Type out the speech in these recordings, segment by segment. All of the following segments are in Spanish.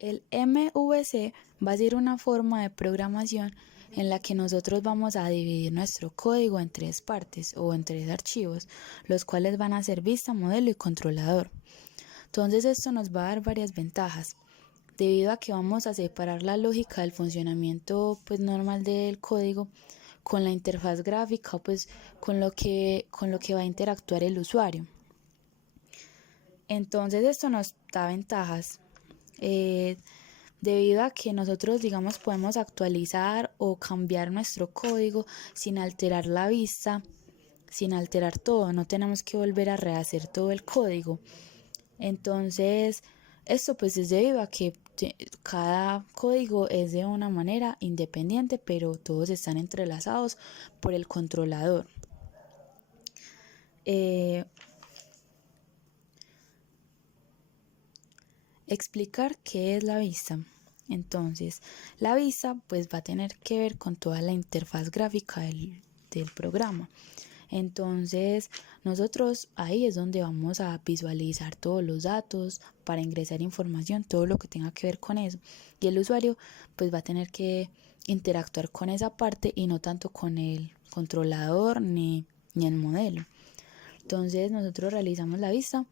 El MVC va a ser una forma de programación en la que nosotros vamos a dividir nuestro código en tres partes o en tres archivos, los cuales van a ser vista, modelo y controlador. Entonces esto nos va a dar varias ventajas, debido a que vamos a separar la lógica del funcionamiento normal del código con la interfaz gráfica, con lo que va a interactuar el usuario. Entonces esto nos da ventajas, debido a que nosotros podemos actualizar o cambiar nuestro código sin alterar la vista, sin alterar todo, no tenemos que volver a rehacer todo el código. Entonces esto es debido a que cada código es de una manera independiente, pero todos están entrelazados por el controlador. Explicar qué es la vista. Entonces, la vista va a tener que ver con toda la interfaz gráfica del programa. Entonces, nosotros ahí es donde vamos a visualizar todos los datos para ingresar información, todo lo que tenga que ver con eso. Y el usuario va a tener que interactuar con esa parte y no tanto con el controlador ni el modelo. Entonces, nosotros realizamos la vista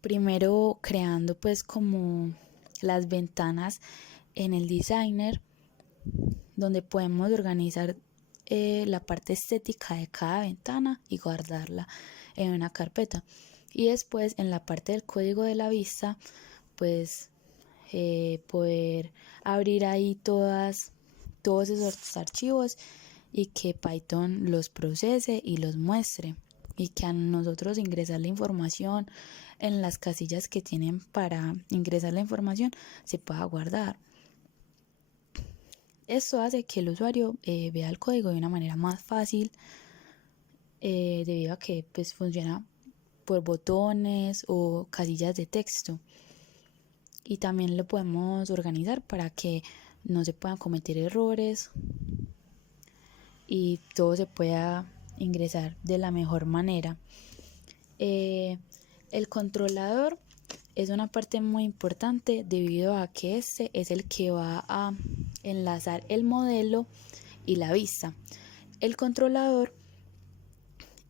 primero creando como las ventanas en el designer, donde podemos organizar la parte estética de cada ventana y guardarla en una carpeta. Y después en la parte del código de la vista poder abrir ahí todos esos archivos y que Python los procese y los muestre, y que a nosotros ingresar la información en las casillas que tienen para ingresar la información se pueda guardar. Esto hace que el usuario vea el código de una manera más fácil, debido a que funciona por botones o casillas de texto. Y también lo podemos organizar para que no se puedan cometer errores y todo se pueda ingresar de la mejor manera. El controlador es una parte muy importante, debido a que este es el que va a enlazar el modelo y la vista. El controlador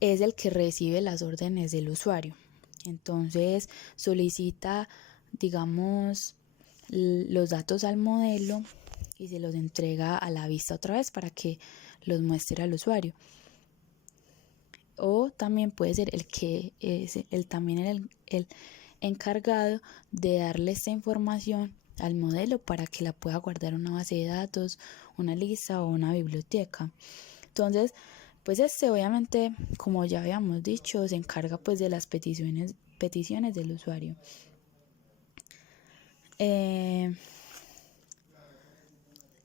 es el que recibe las órdenes del usuario. Entonces solicita, los datos al modelo y se los entrega a la vista otra vez para que los muestre al usuario. O también puede ser el que es el encargado de darle esta información al modelo para que la pueda guardar en una base de datos, una lista o una biblioteca. Entonces, obviamente, como ya habíamos dicho, se encarga de las peticiones del usuario. En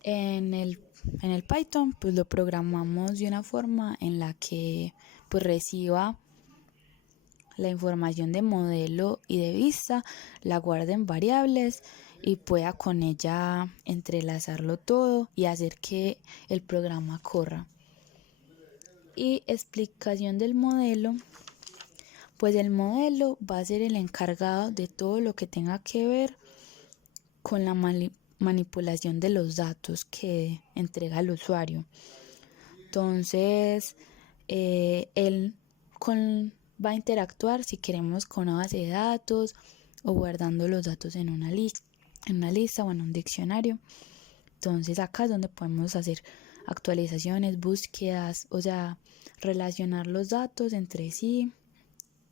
el Python lo programamos de una forma en la que reciba la información de modelo y de vista, la guarde en variables y pueda con ella entrelazarlo todo y hacer que el programa corra. Y explicación del modelo. El modelo va a ser el encargado de todo lo que tenga que ver con la manipulación de los datos que entrega el usuario. Entonces, él va a interactuar, si queremos, con una base de datos o guardando los datos en una lista o en un diccionario. Entonces acá es donde podemos hacer actualizaciones, búsquedas, o sea, relacionar los datos entre sí,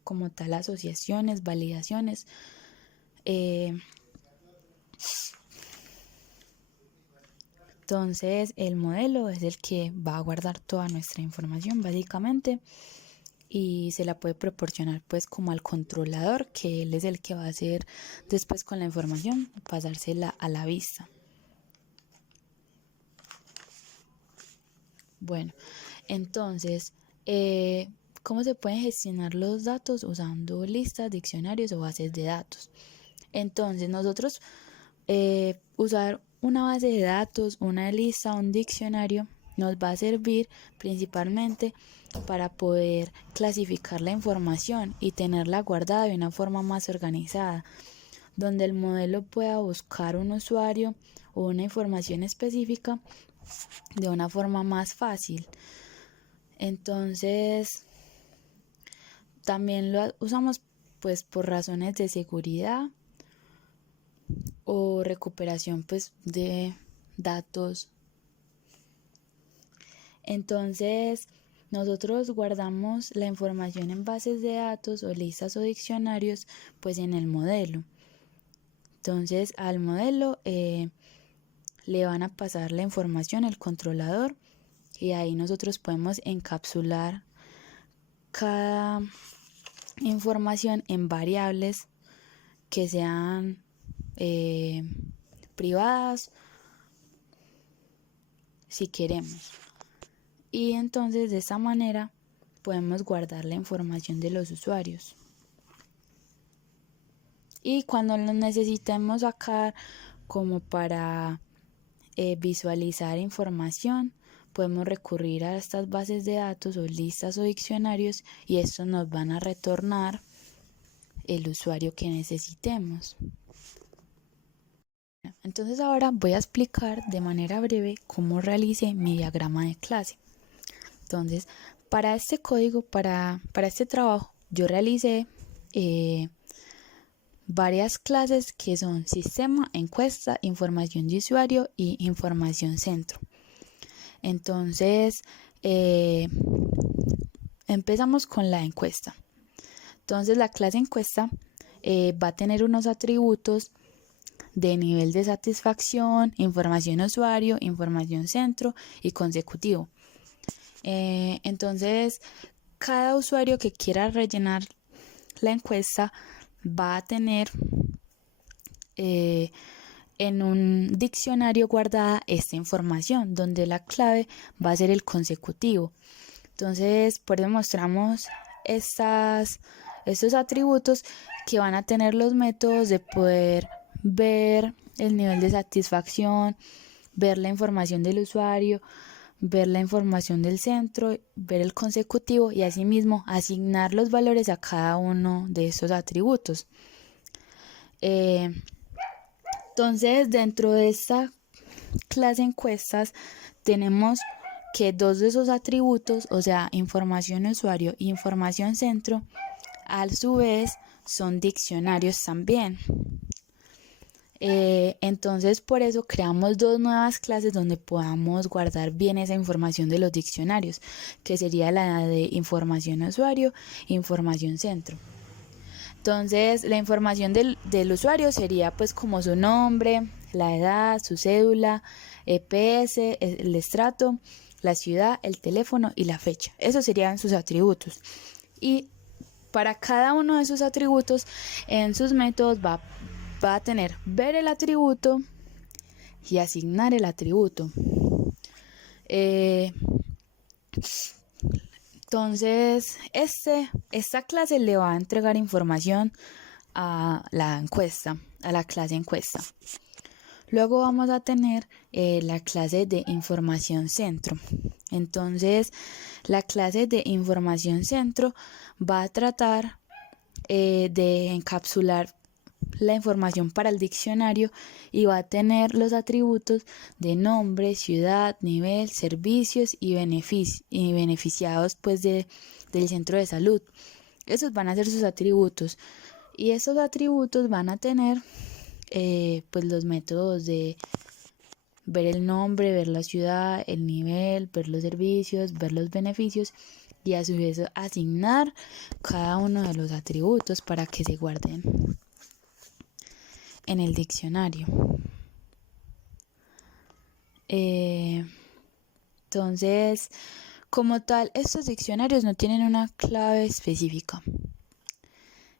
como tal, asociaciones, validaciones. Entonces el modelo es el que va a guardar toda nuestra información básicamente, y se la puede proporcionar como al controlador, que él es el que va a hacer después con la información, pasársela a la vista. Bueno, entonces, ¿cómo se pueden gestionar los datos? Usando listas, diccionarios o bases de datos. Entonces, nosotros usar una base de datos, una lista, un diccionario, nos va a servir principalmente para poder clasificar la información y tenerla guardada de una forma más organizada. donde el modelo pueda buscar un usuario o una información específica de una forma más fácil. Entonces, también lo usamos pues por razones de seguridad o recuperación pues de datos. Entonces, nosotros guardamos la información en bases de datos o listas o diccionarios pues en el modelo. Entonces, al modelo le van a pasar la información al controlador y ahí nosotros podemos encapsular cada información en variables que sean privadas si queremos. Y entonces de esta manera podemos guardar la información de los usuarios. Y cuando lo necesitemos sacar como para visualizar información, podemos recurrir a estas bases de datos o listas o diccionarios y estos nos van a retornar el usuario que necesitemos. Entonces ahora voy a explicar de manera breve cómo realicé mi diagrama de clase. Entonces, para este código, para este trabajo, yo realicé varias clases que son sistema, encuesta, información de usuario y información centro. Entonces, empezamos con la encuesta. Entonces, la clase encuesta va a tener unos atributos de nivel de satisfacción, información usuario, información centro y consecutivo. Entonces, cada usuario que quiera rellenar la encuesta va a tener en un diccionario guardada esta información, donde la clave va a ser el consecutivo. Entonces, por eso mostramos estos atributos que van a tener los métodos de poder ver el nivel de satisfacción, ver la información del usuario, ver la información del centro, ver el consecutivo y asimismo asignar los valores a cada uno de esos atributos. Entonces, dentro de esta clase encuestas tenemos que dos de esos atributos, o sea, información usuario e información centro, a su vez son diccionarios también. Entonces por eso creamos dos nuevas clases donde podamos guardar bien esa información de los diccionarios, que sería la de información usuario e información centro. Entonces la información del usuario sería pues como su nombre, la edad, su cédula, EPS, el estrato, la ciudad, el teléfono y la fecha. Esos serían sus atributos. Y para cada uno de esos atributos en sus métodos va a tener ver el atributo y asignar el atributo. Entonces, esta clase le va a entregar información a la encuesta, a la clase encuesta. Luego vamos a tener la clase de información centro. Entonces, la clase de información centro va a tratar de encapsular la información para el diccionario y va a tener los atributos de nombre, ciudad, nivel, servicios y beneficiados pues del centro de salud. Esos van a ser sus atributos y esos atributos van a tener pues los métodos de ver el nombre, ver la ciudad, el nivel, ver los servicios, ver los beneficios y a su vez asignar cada uno de los atributos para que se guarden en el diccionario. Entonces, como tal, estos diccionarios no tienen una clave específica.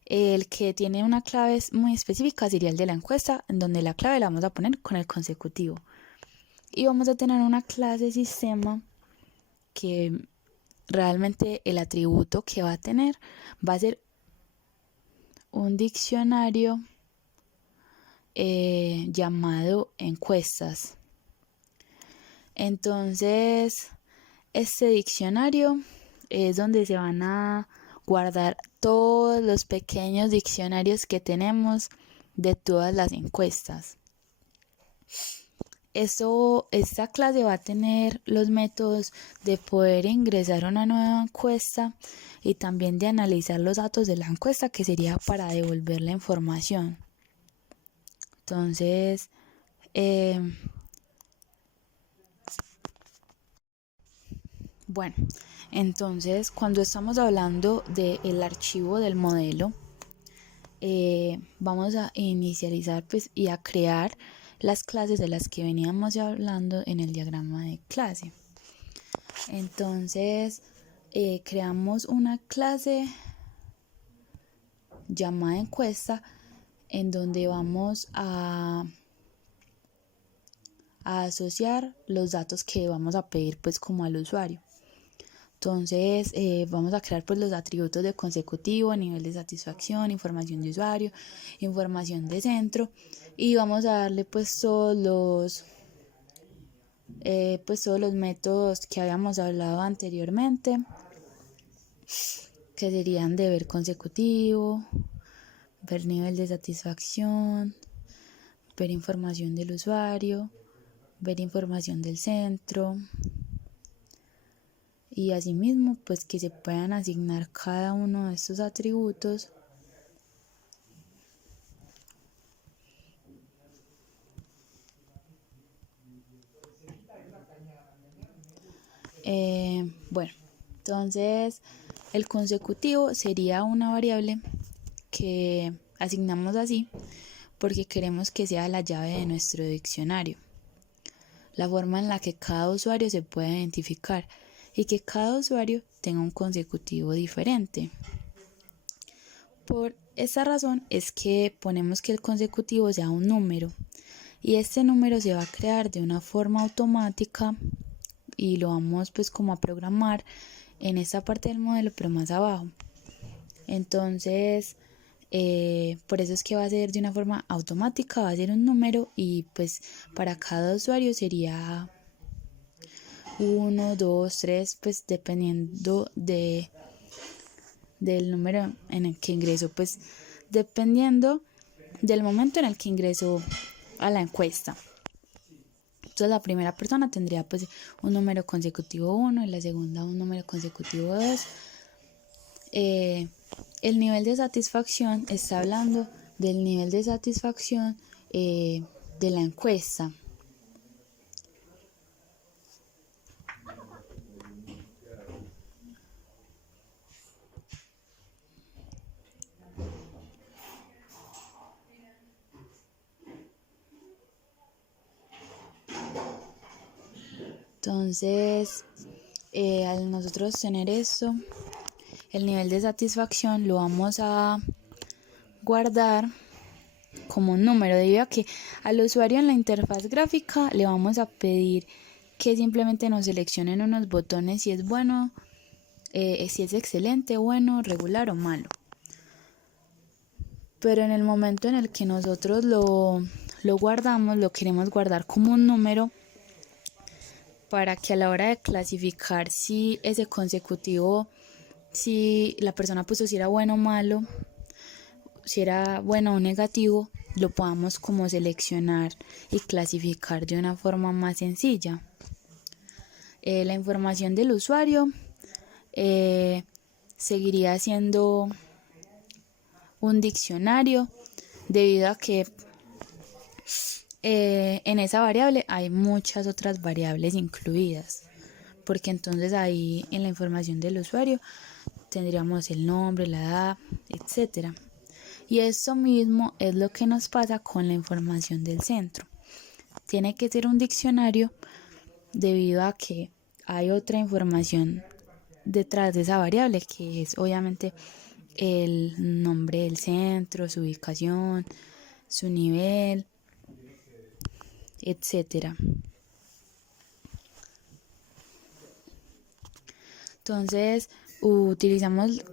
El que tiene una clave muy específica sería el de la encuesta, en donde la clave la vamos a poner con el consecutivo. Y vamos a tener una clase sistema que realmente el atributo que va a tener va a ser un diccionario llamado encuestas. Entonces, este diccionario es donde se van a guardar todos los pequeños diccionarios que tenemos de todas las encuestas. Esta clase va a tener los métodos de poder ingresar a una nueva encuesta y también de analizar los datos de la encuesta, que sería para devolver la información. Entonces, bueno, entonces cuando estamos hablando del archivo del modelo, vamos a inicializar pues, y a crear las clases de las que veníamos hablando en el diagrama de clase. Entonces, creamos una clase llamada encuesta en donde vamos a asociar los datos que vamos a pedir pues como al usuario. Entonces vamos a crear pues los atributos de consecutivo, nivel de satisfacción, información de usuario, información de centro, y vamos a darle pues todos los métodos que habíamos hablado anteriormente, que serían de ver consecutivo, ver nivel de satisfacción, ver información del usuario, ver información del centro, y asimismo pues que se puedan asignar cada uno de estos atributos bueno, entonces el consecutivo sería una variable que asignamos así porque queremos que sea la llave de nuestro diccionario, la forma en la que cada usuario se puede identificar y que cada usuario tenga un consecutivo diferente. Por esta razón es que ponemos que el consecutivo sea un número, y este número se va a crear de una forma automática y lo vamos pues como a programar en esta parte del modelo, pero más abajo. Entonces, por eso es que va a ser de una forma automática, va a ser un número, y pues para cada usuario sería 1, 2, 3, pues dependiendo del número en el que ingresó, pues dependiendo del momento en el que ingresó a la encuesta. Entonces la primera persona tendría pues un número consecutivo 1 y la segunda un número consecutivo 2. El nivel de satisfacción está hablando del nivel de satisfacción de la encuesta. Entonces, al nosotros tener esto, el nivel de satisfacción lo vamos a guardar como un número, debido a que al usuario en la interfaz gráfica le vamos a pedir que simplemente nos seleccionen unos botones si es bueno, si es excelente, bueno, regular o malo. Pero en el momento en el que nosotros lo guardamos, lo queremos guardar como un número, para que a la hora de clasificar si ese consecutivo, si la persona puso si era bueno o malo, si era bueno o negativo, lo podamos como seleccionar y clasificar de una forma más sencilla. La información del usuario seguiría siendo un diccionario, debido a que en esa variable hay muchas otras variables incluidas, porque entonces ahí en la información del usuario tendríamos el nombre, la edad, etcétera. Y esto mismo es lo que nos pasa con la información del centro. Tiene que ser un diccionario debido a que hay otra información detrás de esa variable, que es obviamente el nombre del centro, su ubicación, su nivel, etcétera. Entonces utilizamos,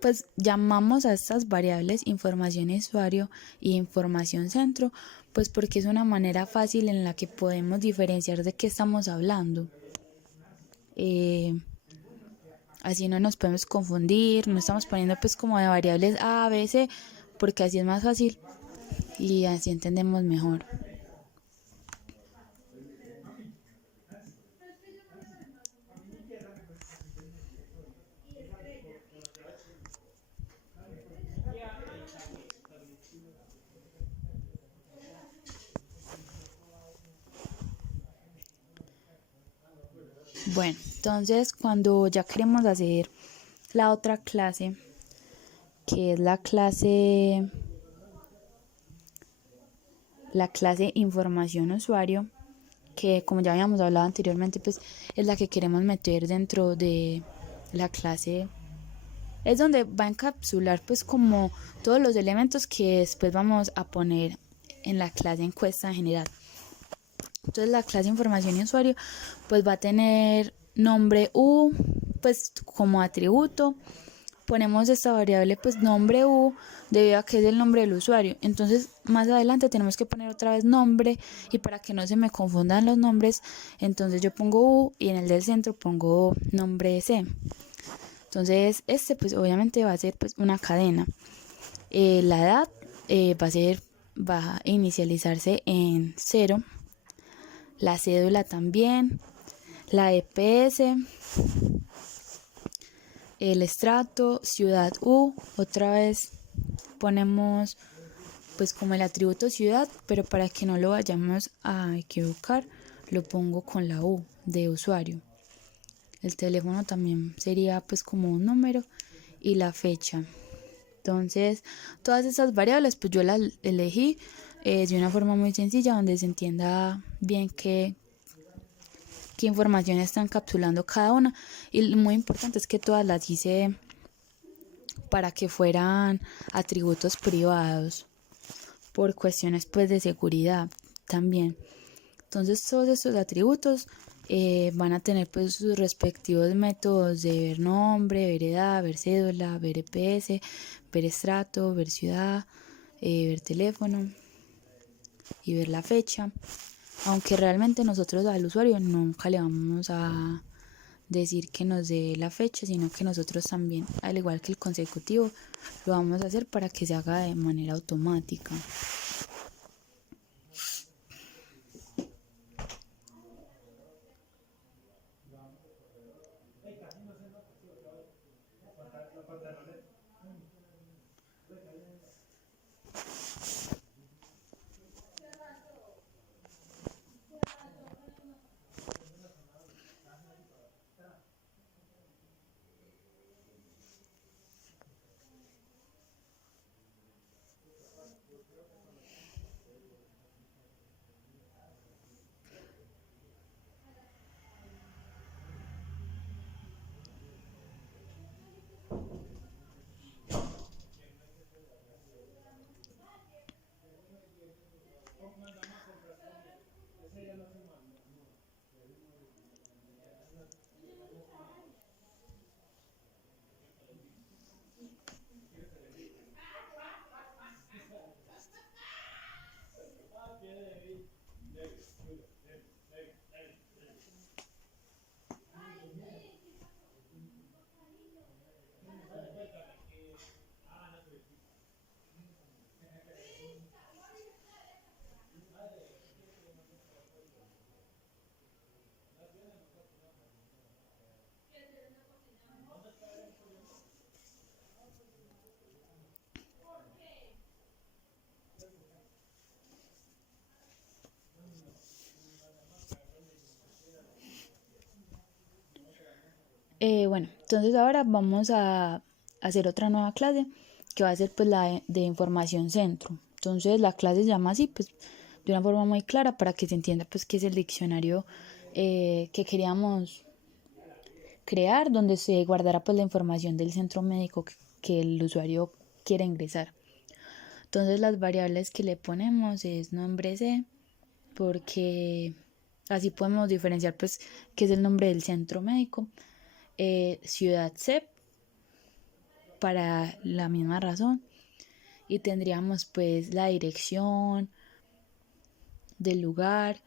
pues llamamos a estas variables información usuario y información centro, pues porque es una manera fácil en la que podemos diferenciar de qué estamos hablando. Así no nos podemos confundir, no estamos poniendo pues como de variables A, B, C, porque así es más fácil y así entendemos mejor. Bueno, entonces cuando ya queremos hacer la otra clase, que es la clase información usuario, que como ya habíamos hablado anteriormente, pues es la que queremos meter dentro de la clase. Es donde va a encapsular pues como todos los elementos que después vamos a poner en la clase encuesta general. Entonces la clase información y usuario pues va a tener nombre U pues como atributo. Ponemos esta variable pues nombre U debido a que es el nombre del usuario. Entonces más adelante tenemos que poner otra vez nombre, y para que no se me confundan los nombres, entonces yo pongo U y en el del centro pongo nombre C. Entonces este pues obviamente va a ser pues una cadena. La edad va a inicializarse en 0. La cédula también, la EPS, el estrato, ciudad U. Otra vez ponemos pues como el atributo ciudad, pero para que no lo vayamos a equivocar, lo pongo con la U de usuario. El teléfono también sería pues como un número, y la fecha. Entonces, todas esas variables pues yo las elegí de una forma muy sencilla, donde se entienda bien qué información está encapsulando cada una. Y lo muy importante es que todas las hice para que fueran atributos privados, por cuestiones pues de seguridad también. Entonces todos estos atributos van a tener pues sus respectivos métodos de ver nombre, ver edad, ver cédula, ver EPS, ver estrato, ver ciudad, ver teléfono y ver la fecha. Aunque realmente nosotros al usuario nunca le vamos a decir que nos dé la fecha, sino que nosotros también, al igual que el consecutivo, lo vamos a hacer para que se haga de manera automática. Bueno, entonces ahora vamos a hacer otra nueva clase, que va a ser pues la de información centro. Entonces la clase se llama así pues de una forma muy clara, para que se entienda pues qué es el diccionario que queríamos crear, donde se guardará pues la información del centro médico que el usuario quiera ingresar. Entonces las variables que le ponemos es nombre C, porque así podemos diferenciar pues qué es el nombre del centro médico. Ciudad C, para la misma razón, y tendríamos pues la dirección del lugar,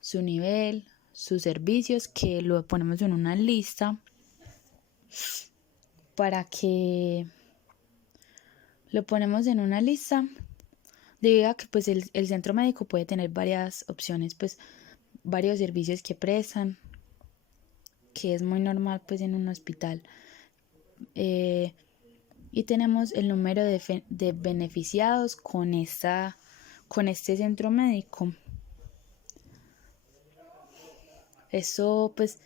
su nivel, sus servicios, que lo ponemos en una lista para que lo ponemos en una lista debido a que pues el centro médico puede tener varias opciones, pues varios servicios que prestan, que es muy normal pues en un hospital. Y tenemos el número de beneficiados con este centro médico. Eso pues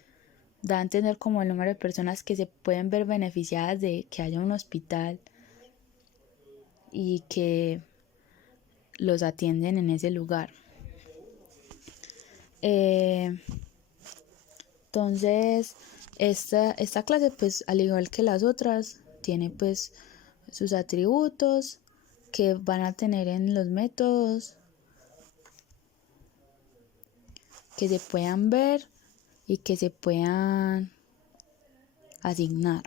da a entender como el número de personas que se pueden ver beneficiadas de que haya un hospital y que los atienden en ese lugar. Entonces, esta clase, pues al igual que las otras, tiene pues sus atributos que van a tener en los métodos que se puedan ver y que se puedan asignar.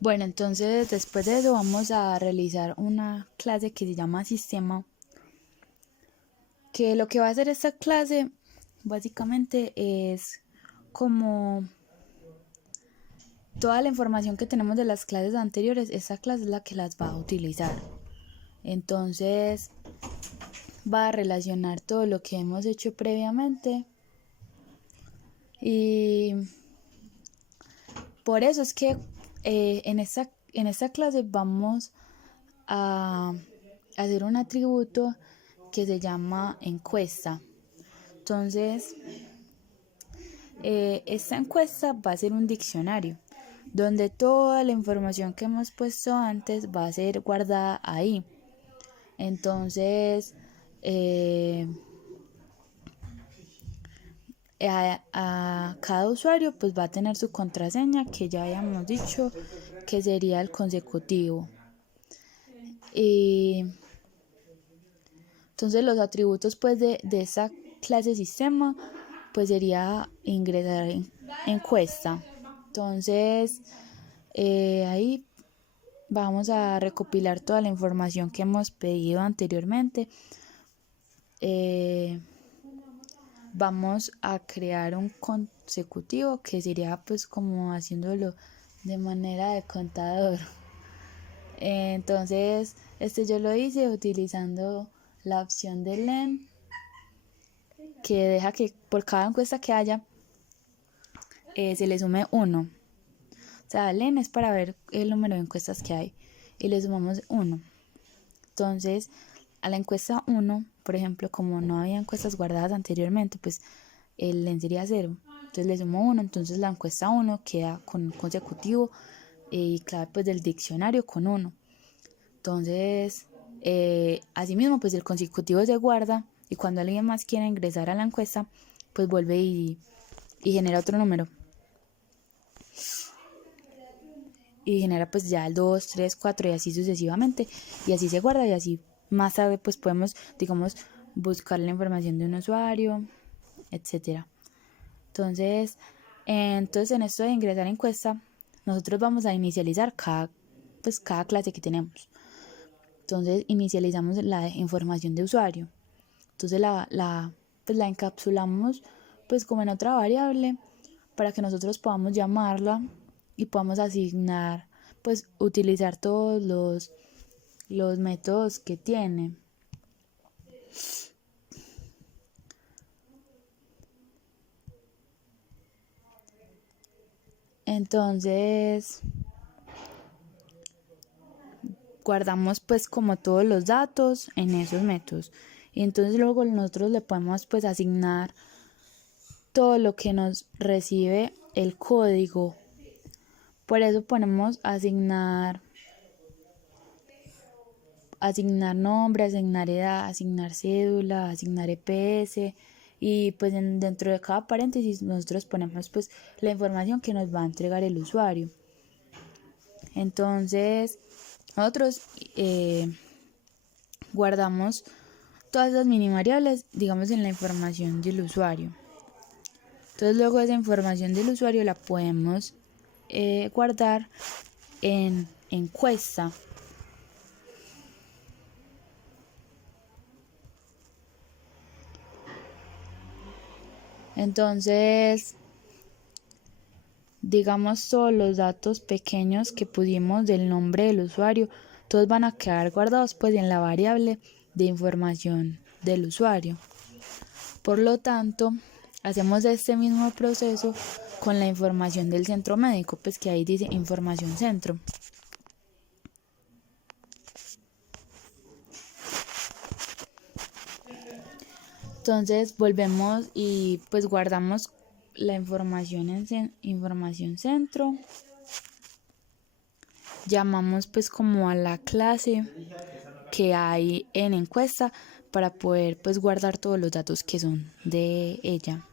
Bueno, entonces después de eso vamos a realizar una clase que se llama sistema, que lo que va a hacer esta clase básicamente es como toda la información que tenemos de las clases anteriores, esta clase es la que las va a utilizar. Entonces va a relacionar todo lo que hemos hecho previamente y por eso es que en esta clase vamos a hacer un atributo que se llama encuesta. Entonces, esta encuesta va a ser un diccionario donde toda la información que hemos puesto antes va a ser guardada ahí. Entonces, a cada usuario pues va a tener su contraseña, que ya habíamos dicho que sería el consecutivo. Y entonces los atributos pues de esta clase sistema pues sería ingresar en encuesta. Entonces ahí vamos a recopilar toda la información que hemos pedido anteriormente. Vamos a crear un consecutivo que sería pues como haciéndolo de manera de contador. Entonces yo lo hice utilizando la opción de len, que deja que por cada encuesta que haya se le sume 1. O sea, len es para ver el número de encuestas que hay y le sumamos 1. Entonces, a la encuesta 1, por ejemplo, como no había encuestas guardadas anteriormente, pues el len sería 0. Entonces le sumo 1, entonces la encuesta 1 queda con un consecutivo y clave pues del diccionario con 1. Entonces, asimismo, pues el consecutivo se guarda y cuando alguien más quiera ingresar a la encuesta, pues vuelve y genera otro número. Y genera pues ya el 2, 3, 4 y así sucesivamente. Y así se guarda y así más tarde pues podemos, digamos, buscar la información de un usuario, etcétera. Entonces en esto de ingresar a encuesta, nosotros vamos a inicializar cada clase que tenemos. Entonces inicializamos la información de usuario. Entonces la encapsulamos pues como en otra variable para que nosotros podamos llamarla y podamos asignar, pues utilizar todos los métodos que tiene. Entonces guardamos pues como todos los datos en esos métodos y entonces luego nosotros le podemos pues asignar todo lo que nos recibe el código. Por eso ponemos asignar nombre, asignar edad, asignar cédula, asignar EPS y pues dentro de cada paréntesis nosotros ponemos pues la información que nos va a entregar el usuario. Entonces nosotros guardamos todas las mini variables, digamos, en la información del usuario. Entonces luego esa información del usuario la podemos guardar en encuesta. Entonces, digamos, todos los datos pequeños que pusimos del nombre del usuario, todos van a quedar guardados pues en la variable de información del usuario. Por lo tanto, hacemos este mismo proceso con la información del centro médico, pues que ahí dice información centro. Entonces volvemos y pues guardamos la información en información centro. Llamamos pues como a la clase que hay en encuesta para poder pues guardar todos los datos que son de ella.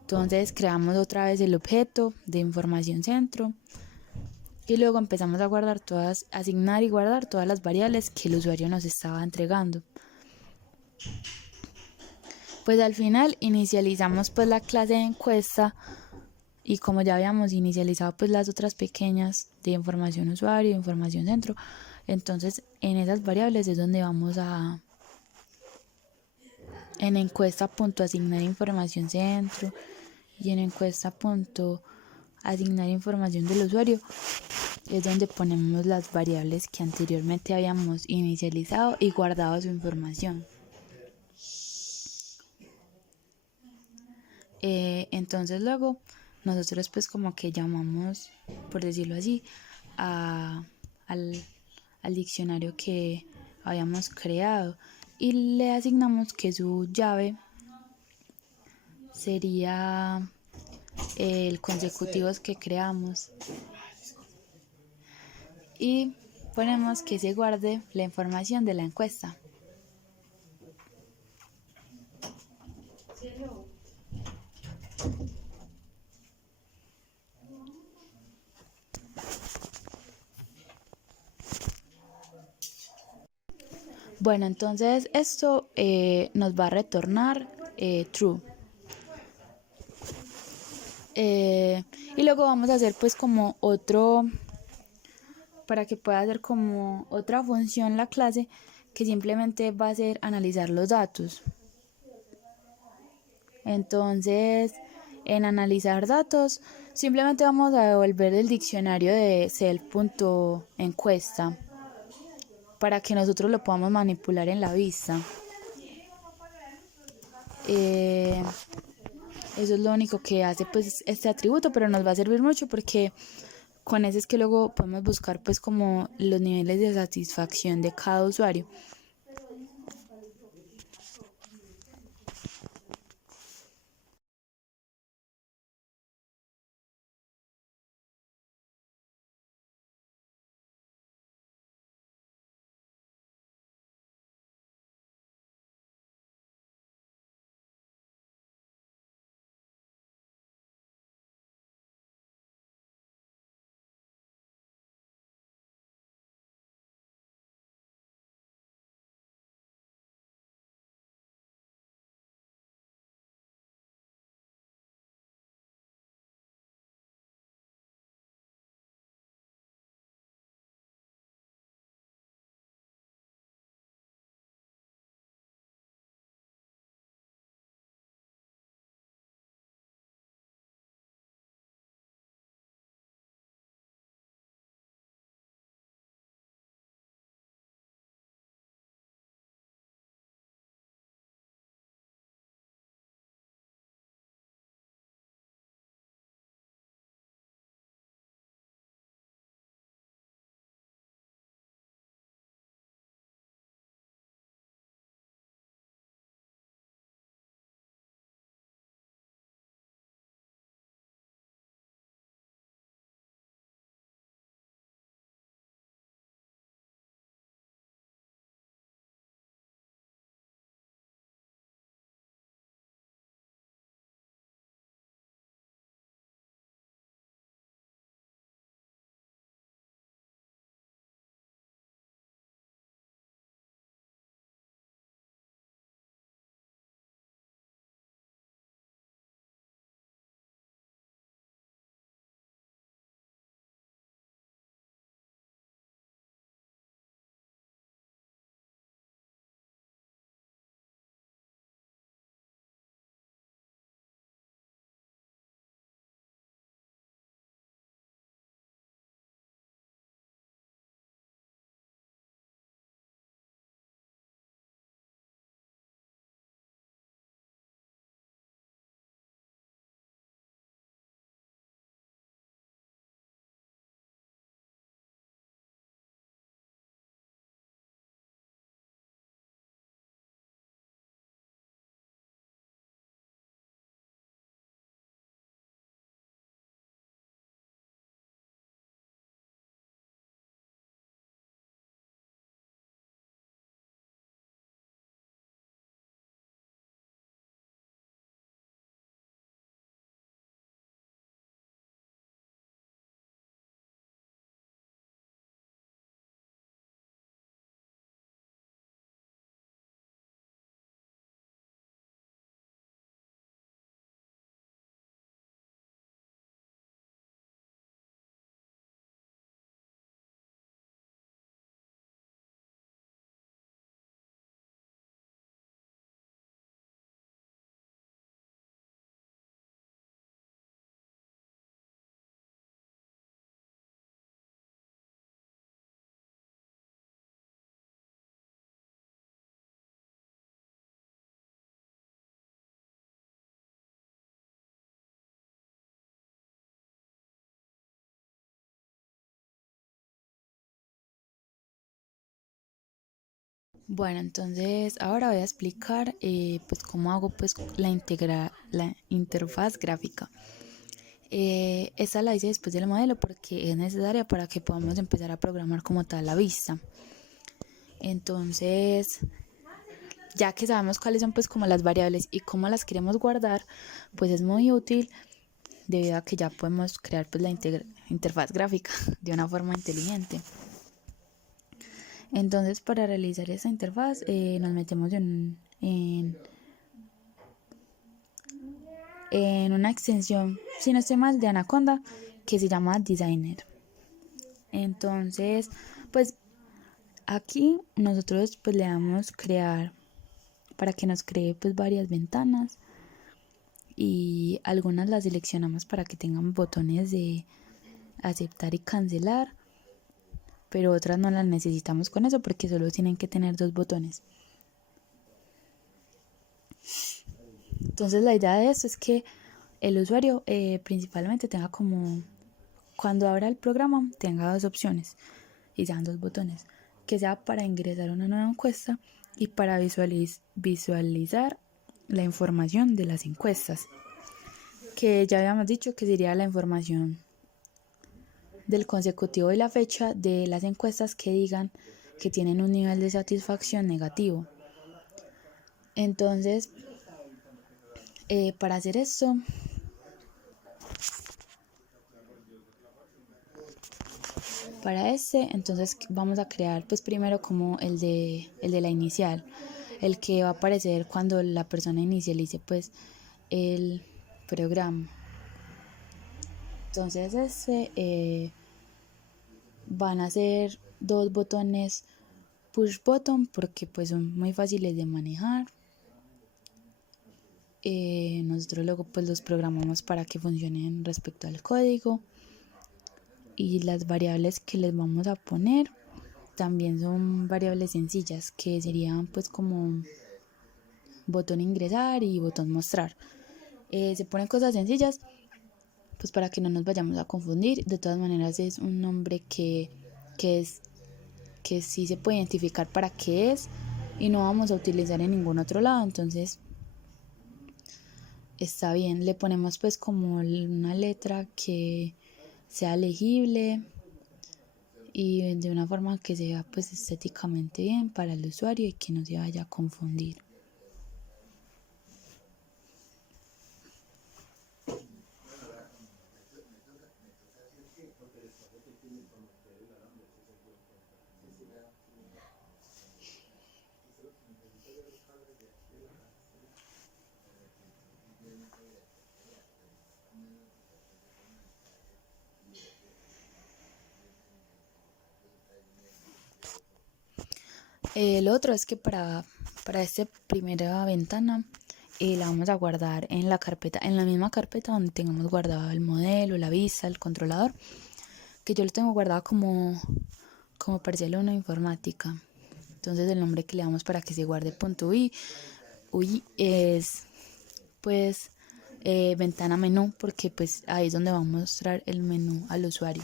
Entonces creamos otra vez el objeto de información centro y luego empezamos a guardar asignar y guardar todas las variables que el usuario nos estaba entregando. Pues al final inicializamos pues la clase de encuesta y como ya habíamos inicializado pues las otras pequeñas de información usuario, información centro, entonces en esas variables es donde vamos en encuesta.asignar información centro y en encuesta.asignar información del usuario es donde ponemos las variables que anteriormente habíamos inicializado y guardado su información. Entonces luego nosotros pues como que llamamos, por decirlo así, al diccionario que habíamos creado y le asignamos que su llave sería el consecutivos que creamos y ponemos que se guarde la información de la encuesta. Bueno, entonces esto nos va a retornar true. Y luego vamos a hacer pues como para que pueda hacer como otra función la clase que simplemente va a ser analizar los datos. Entonces, en analizar datos, simplemente vamos a devolver el diccionario de self.encuesta para que nosotros lo podamos manipular en la vista. Eso es lo único que hace pues este atributo, pero nos va a servir mucho porque con ese es que luego podemos buscar pues como los niveles de satisfacción de cada usuario. Bueno, entonces ahora voy a explicar pues cómo hago pues la interfaz gráfica. Esta la hice después del modelo porque es necesaria para que podamos empezar a programar como tal la vista. Entonces, ya que sabemos cuáles son pues como las variables y cómo las queremos guardar, pues es muy útil debido a que ya podemos crear pues la interfaz gráfica de una forma inteligente. Entonces, para realizar esa interfaz nos metemos en una extensión, si no estoy mal, de Anaconda, que se llama Designer. Entonces, pues aquí nosotros pues le damos crear para que nos cree pues varias ventanas y algunas las seleccionamos para que tengan botones de aceptar y cancelar, pero otras no las necesitamos con eso porque solo tienen que tener 2 botones. Entonces la idea de esto es que el usuario principalmente tenga como, cuando abra el programa, tenga 2 opciones y sean 2 botones, que sea para ingresar una nueva encuesta y para visualizar la información de las encuestas, que ya habíamos dicho que sería la información del consecutivo y la fecha de las encuestas que digan que tienen un nivel de satisfacción negativo. Entonces, para hacer esto, entonces vamos a crear pues primero como el de la inicial, el que va a aparecer cuando la persona inicialice pues el programa. Entonces van a ser 2 botones push button porque pues son muy fáciles de manejar. Nosotros luego pues los programamos para que funcionen respecto al código, y las variables que les vamos a poner también son variables sencillas, que serían pues como botón ingresar y botón mostrar. Se ponen cosas sencillas pues para que no nos vayamos a confundir. De todas maneras es un nombre que sí se puede identificar para qué es y no vamos a utilizar en ningún otro lado, entonces está bien. Le ponemos pues como una letra que sea legible y de una forma que sea pues estéticamente bien para el usuario y que no se vaya a confundir. El otro es que para esta primera ventana la vamos a guardar en la misma carpeta donde tengamos guardado el modelo, la vista, el controlador, que yo lo tengo guardado como parcial 1 informática. Entonces el nombre que le damos para que se guarde .ui es pues ventana menú, porque pues ahí es donde va a mostrar el menú al usuario.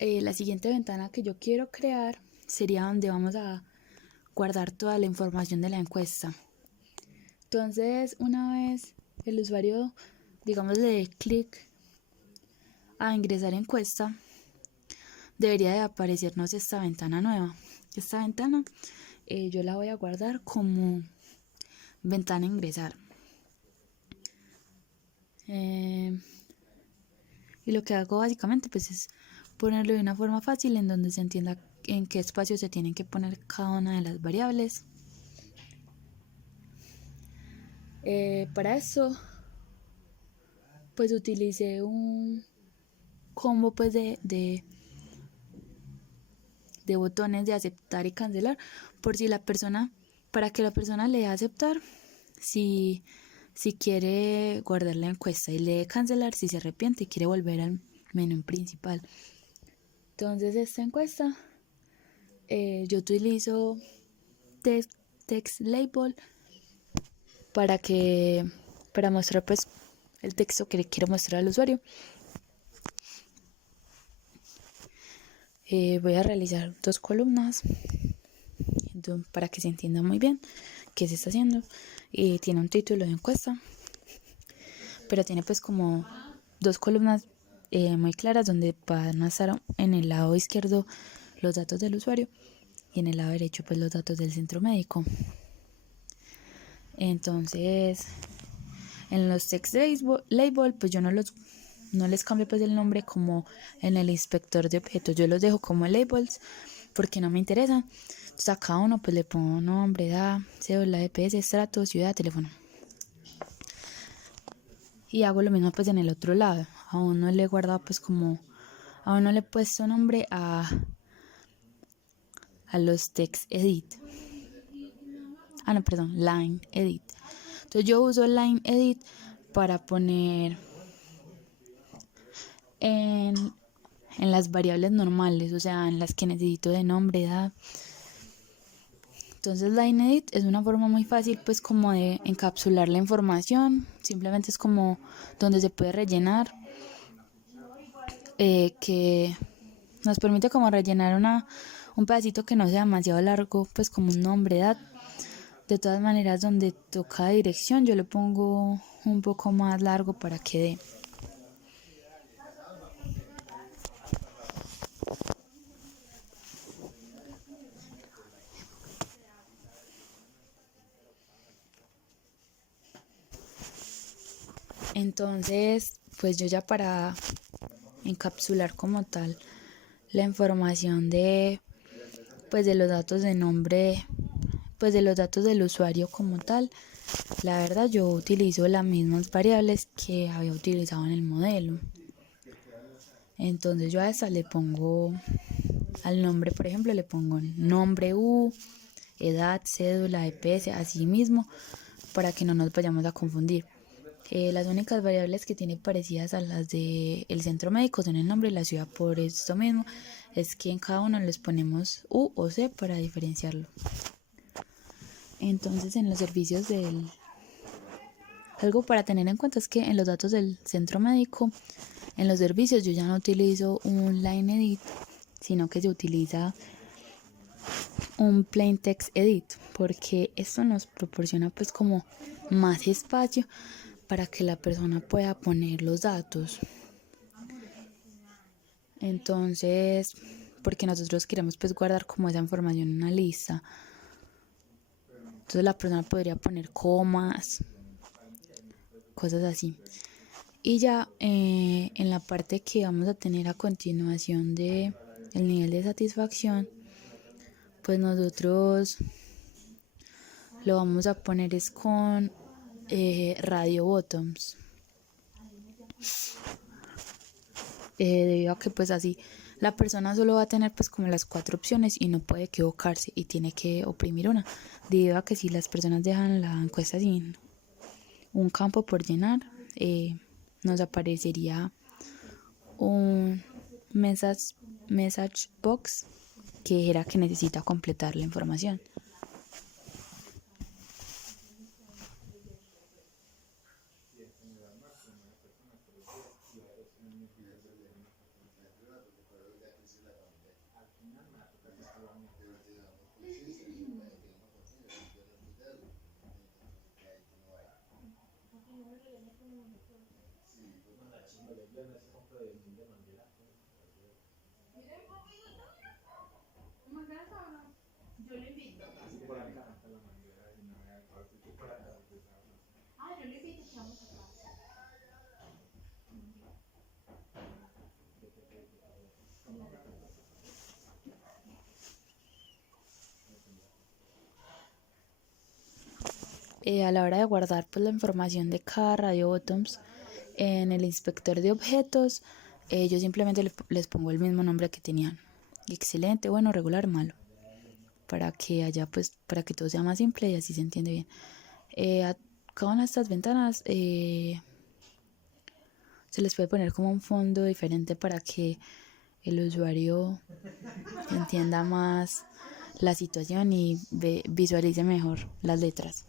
La siguiente ventana que yo quiero crear sería donde vamos a guardar toda la información de la encuesta. Entonces, una vez el usuario, digamos, le dé clic a ingresar encuesta, debería de aparecernos esta ventana nueva. Esta ventana yo la voy a guardar como ventana ingresar. Y lo que hago básicamente pues es ponerlo de una forma fácil en donde se entienda en qué espacio se tienen que poner cada una de las variables. Para eso pues utilicé un combo pues de botones de aceptar y cancelar, por si la persona, para que la persona le dé aceptar, si, si quiere guardar la encuesta y le dé cancelar, si se arrepiente y quiere volver al menú principal. Entonces esta encuesta yo utilizo text label para mostrar pues el texto que le quiero mostrar al usuario. Voy a realizar 2 columnas para que se entienda muy bien qué se está haciendo. Tiene un título de encuesta, pero tiene pues como 2 columnas muy claras donde van a estar en el lado izquierdo los datos del usuario y en el lado derecho pues los datos del centro médico. Entonces en los text label pues yo no les cambio pues el nombre como en el inspector de objetos, yo los dejo como labels porque no me interesan. Entonces a cada uno pues le pongo nombre, edad, cédula, EPS, estrato, ciudad, teléfono. Y hago lo mismo pues en el otro lado. Aún no le he guardado pues como, aún no le he puesto nombre a los text edit. No, perdón, line edit. Entonces yo uso line edit para poner en las variables normales, o sea, en las que necesito de nombre, edad. Entonces line edit es una forma muy fácil pues como de encapsular la información. Simplemente es como donde se puede rellenar, que nos permite como rellenar un pedacito que no sea demasiado largo, pues como un nombre, edad. De todas maneras, donde toca dirección yo le pongo un poco más largo para que dé. Entonces, pues yo ya para encapsular como tal la información de los datos de nombre, pues de los datos del usuario como tal, la verdad yo utilizo las mismas variables que había utilizado en el modelo. Entonces yo a esta le pongo al nombre, por ejemplo, le pongo nombre edad, cédula, EPS, así mismo, para que no nos vayamos a confundir. Las únicas variables que tiene parecidas a las del centro médico son el nombre y la ciudad. Por esto mismo es que en cada uno les ponemos U o C para diferenciarlo. Entonces en los servicios algo para tener en cuenta es que en los datos del centro médico, en los servicios yo ya no utilizo un line edit, sino que se utiliza un plain text edit, porque esto nos proporciona pues como más espacio para que la persona pueda poner los datos. Entonces, porque nosotros queremos pues guardar como esa información en una lista, entonces la persona podría poner comas, cosas así. Y ya en la parte que vamos a tener a continuación de el nivel de satisfacción, pues nosotros lo vamos a poner es con radio bottoms, debido a que pues así la persona solo va a tener pues como las 4 opciones y no puede equivocarse y tiene que oprimir una, debido a que si las personas dejan la encuesta sin un campo por llenar, nos aparecería un message box que era que necesita completar la información. A la hora de guardar pues la información de cada radio bottoms en el inspector de objetos, yo simplemente les pongo el mismo nombre que tenían: excelente, bueno, regular, malo, para que todo sea más simple y así se entiende bien. cada una de estas ventanas se les puede poner como un fondo diferente para que el usuario entienda más la situación y visualice mejor las letras.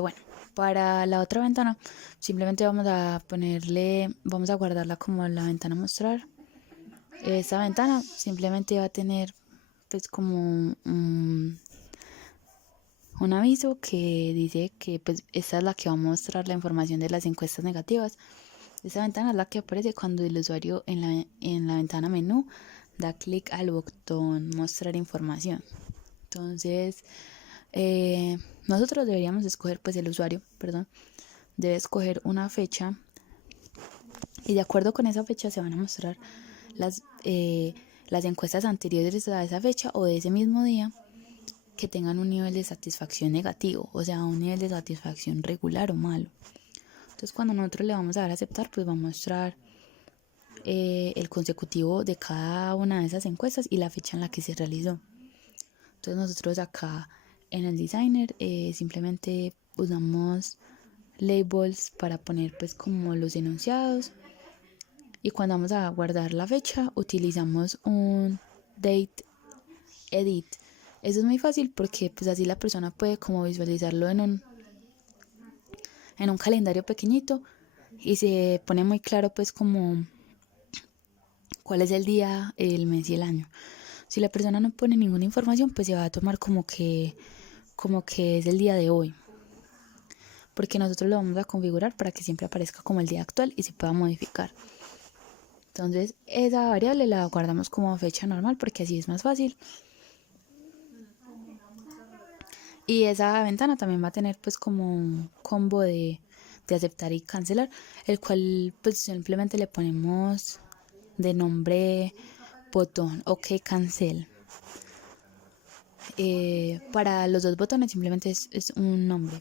Bueno, para la otra ventana simplemente vamos a guardarla como la ventana mostrar. Esta ventana simplemente va a tener pues como un aviso que dice que pues esta es la que va a mostrar la información de las encuestas negativas. Esta ventana es la que aparece cuando el usuario en la ventana menú da clic al botón mostrar información. Entonces, nosotros deberíamos escoger, pues el usuario, perdón, debe escoger una fecha y de acuerdo con esa fecha se van a mostrar las encuestas anteriores a esa fecha o de ese mismo día que tengan un nivel de satisfacción negativo, o sea, un nivel de satisfacción regular o malo. Entonces, cuando nosotros le vamos a dar a aceptar, pues va a mostrar el consecutivo de cada una de esas encuestas y la fecha en la que se realizó. Entonces, nosotros acá en el designer simplemente usamos labels para poner pues como los enunciados y cuando vamos a guardar la fecha utilizamos un date edit. Eso es muy fácil porque pues así la persona puede como visualizarlo en un calendario pequeñito y se pone muy claro pues como cuál es el día, el mes y el año. Si la persona no pone ninguna información, pues se va a tomar como que es el día de hoy. Porque nosotros lo vamos a configurar para que siempre aparezca como el día actual y se pueda modificar. Entonces, esa variable la guardamos como fecha normal porque así es más fácil. Y esa ventana también va a tener pues como un combo de aceptar y cancelar, el cual pues simplemente le ponemos de nombre botón OK cancel. Para los dos botones simplemente es un nombre.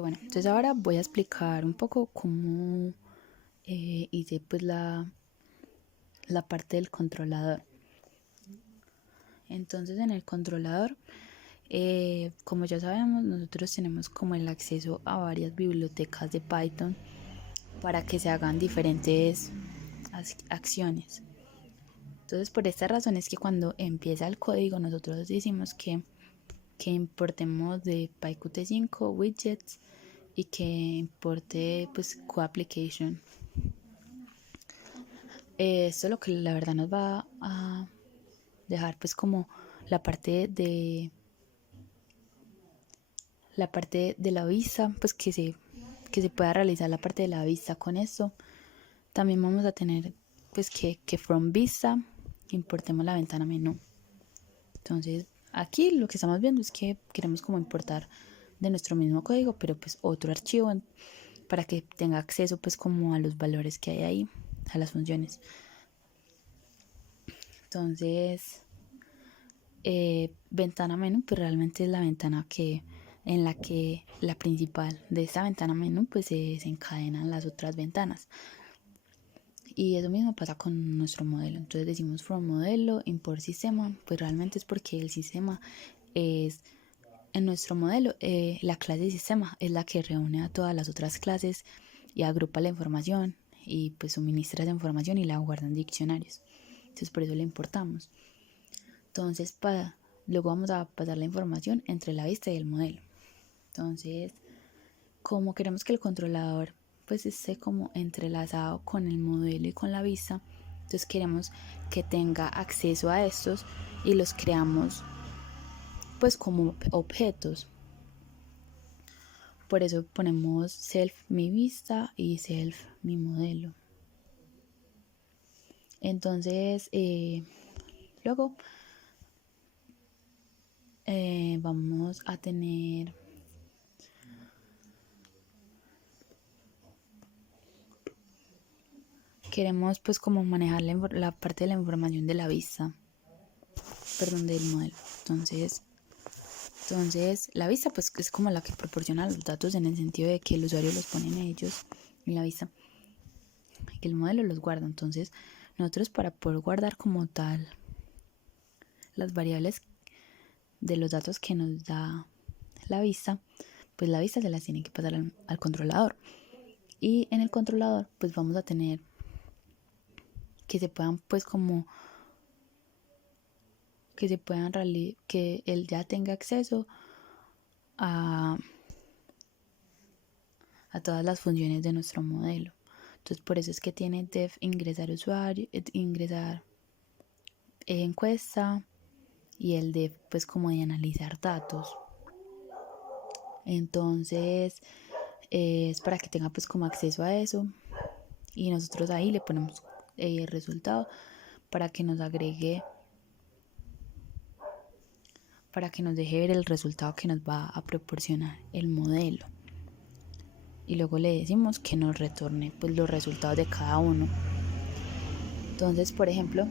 Bueno, entonces ahora voy a explicar un poco cómo hice pues la parte del controlador. Entonces en el controlador, como ya sabemos, nosotros tenemos como el acceso a varias bibliotecas de Python para que se hagan diferentes acciones. Entonces por esta razón es que cuando empieza el código nosotros decimos que importemos de PyQt5 widgets y que importe pues coapplication. Esto es lo que la verdad nos va a dejar pues como la parte de la vista, pues que se pueda realizar la parte de la vista con esto. También vamos a tener pues que from vista importemos la ventana menú. Entonces aquí lo que estamos viendo es que queremos como importar de nuestro mismo código, pero pues otro archivo para que tenga acceso pues como a los valores que hay ahí, a las funciones. Entonces ventana menú pues realmente es la ventana en la que la principal de esta ventana menú pues se desencadenan las otras ventanas. Y eso mismo pasa con nuestro modelo. Entonces decimos from modelo, import sistema, pues realmente es porque el sistema es, en nuestro modelo, la clase de sistema es la que reúne a todas las otras clases y agrupa la información y pues suministra esa información y la guarda en diccionarios. Entonces por eso la importamos. Entonces luego vamos a pasar la información entre la vista y el modelo. Entonces, como queremos que el controlador pues esté como entrelazado con el modelo y con la vista, entonces queremos que tenga acceso a estos y los creamos pues como objetos. Por eso ponemos self mi vista y self mi modelo. Entonces luego vamos a tener queremos pues como manejar la parte de la información de la vista, perdón, del modelo. Entonces la vista pues es como la que proporciona los datos en el sentido de que el usuario los pone en ellos, en la vista, y el modelo los guarda. Entonces nosotros para poder guardar como tal las variables de los datos que nos da la vista, pues la vista se las tiene que pasar al controlador. Y en el controlador pues vamos a tener que se puedan pues como que él ya tenga acceso a todas las funciones de nuestro modelo. Entonces por eso es que tiene def ingresar usuario, ingresar encuesta y el def pues como de analizar datos. Entonces es para que tenga pues como acceso a eso y nosotros ahí le ponemos el resultado para que nos agregue, para que nos deje ver el resultado que nos va a proporcionar el modelo. Y luego le decimos que nos retorne pues los resultados de cada uno. Entonces, por ejemplo,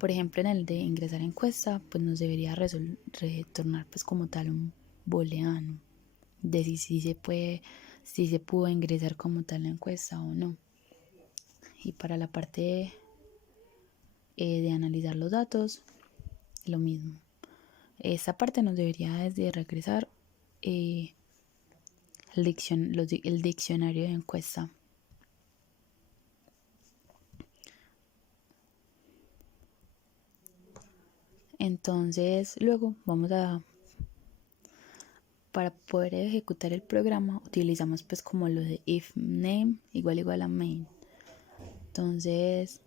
en el de ingresar encuesta, pues nos debería retornar pues como tal un booleano de si se pudo ingresar como tal la encuesta o no. Y para la parte de analizar los datos, lo mismo. Esta parte nos debería desde regresar el diccionario de encuesta. Entonces luego para poder ejecutar el programa utilizamos pues como lo de if name igual a main. Entonces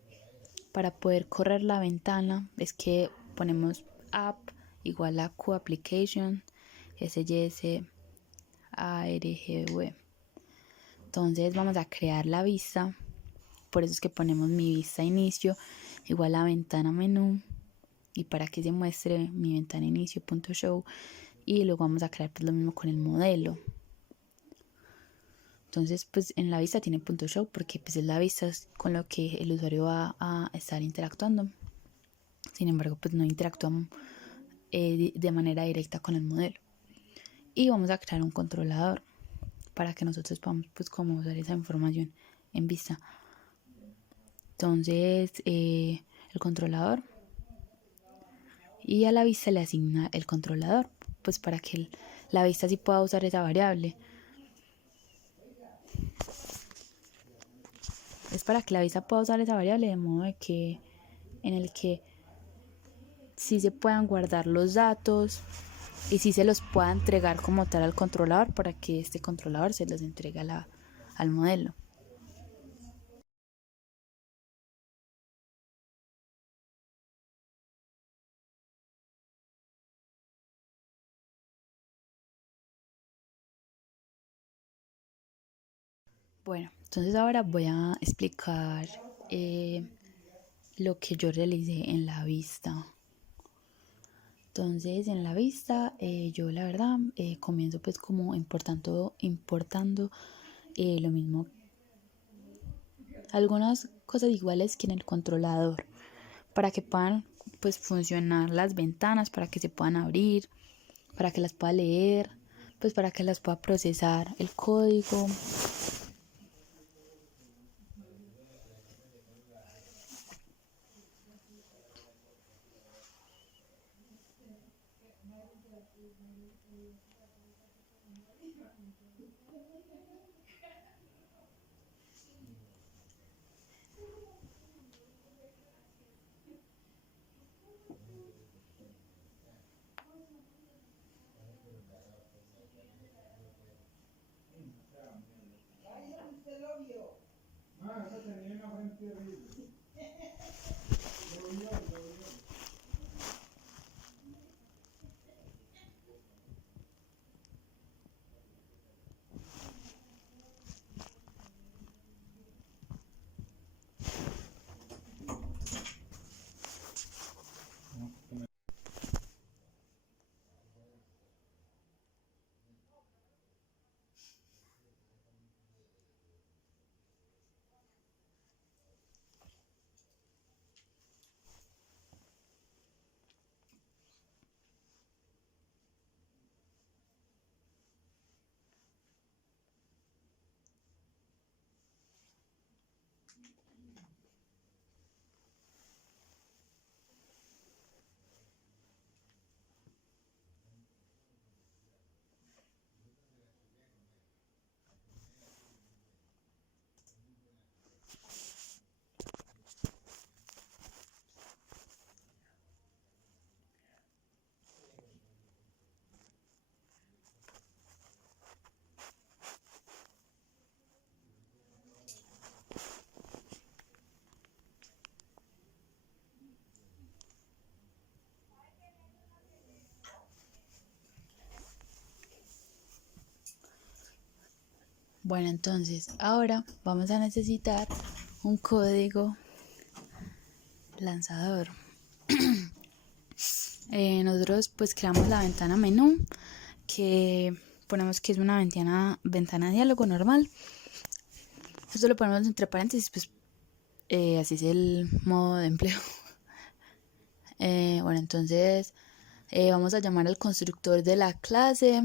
para poder correr la ventana es que ponemos app igual a coapplication SYS ARGV. Entonces vamos a crear la vista, por eso es que ponemos mi vista inicio igual a ventana menú y para que se muestre mi ventana inicio.show y luego vamos a crear pues lo mismo con el modelo. Entonces pues en la vista tiene .show porque pues es la vista con lo que el usuario va a estar interactuando. Sin embargo pues no interactuamos de manera directa con el modelo. Y vamos a crear un controlador para que nosotros podamos pues como usar esa información en vista. Entonces el controlador, y a la vista le asigna el controlador, pues para que la vista sí pueda usar esa variable. Es para que la vista pueda usar esa variable de modo de que en el que sí se puedan guardar los datos y sí se los pueda entregar como tal al controlador para que este controlador se los entregue al modelo. Bueno, entonces ahora voy a explicar lo que yo realicé en la vista. Entonces en la vista yo la verdad comienzo pues como importando lo mismo, algunas cosas iguales que en el controlador, para que puedan pues funcionar las ventanas, para que se puedan abrir, para que las pueda leer, pues para que las pueda procesar el código. Bueno, entonces ahora vamos a necesitar un código lanzador. Nosotros pues creamos la ventana menú, que ponemos que es una ventana diálogo normal. Esto lo ponemos entre paréntesis, pues así es el modo de empleo. Bueno, entonces vamos a llamar al constructor de la clase.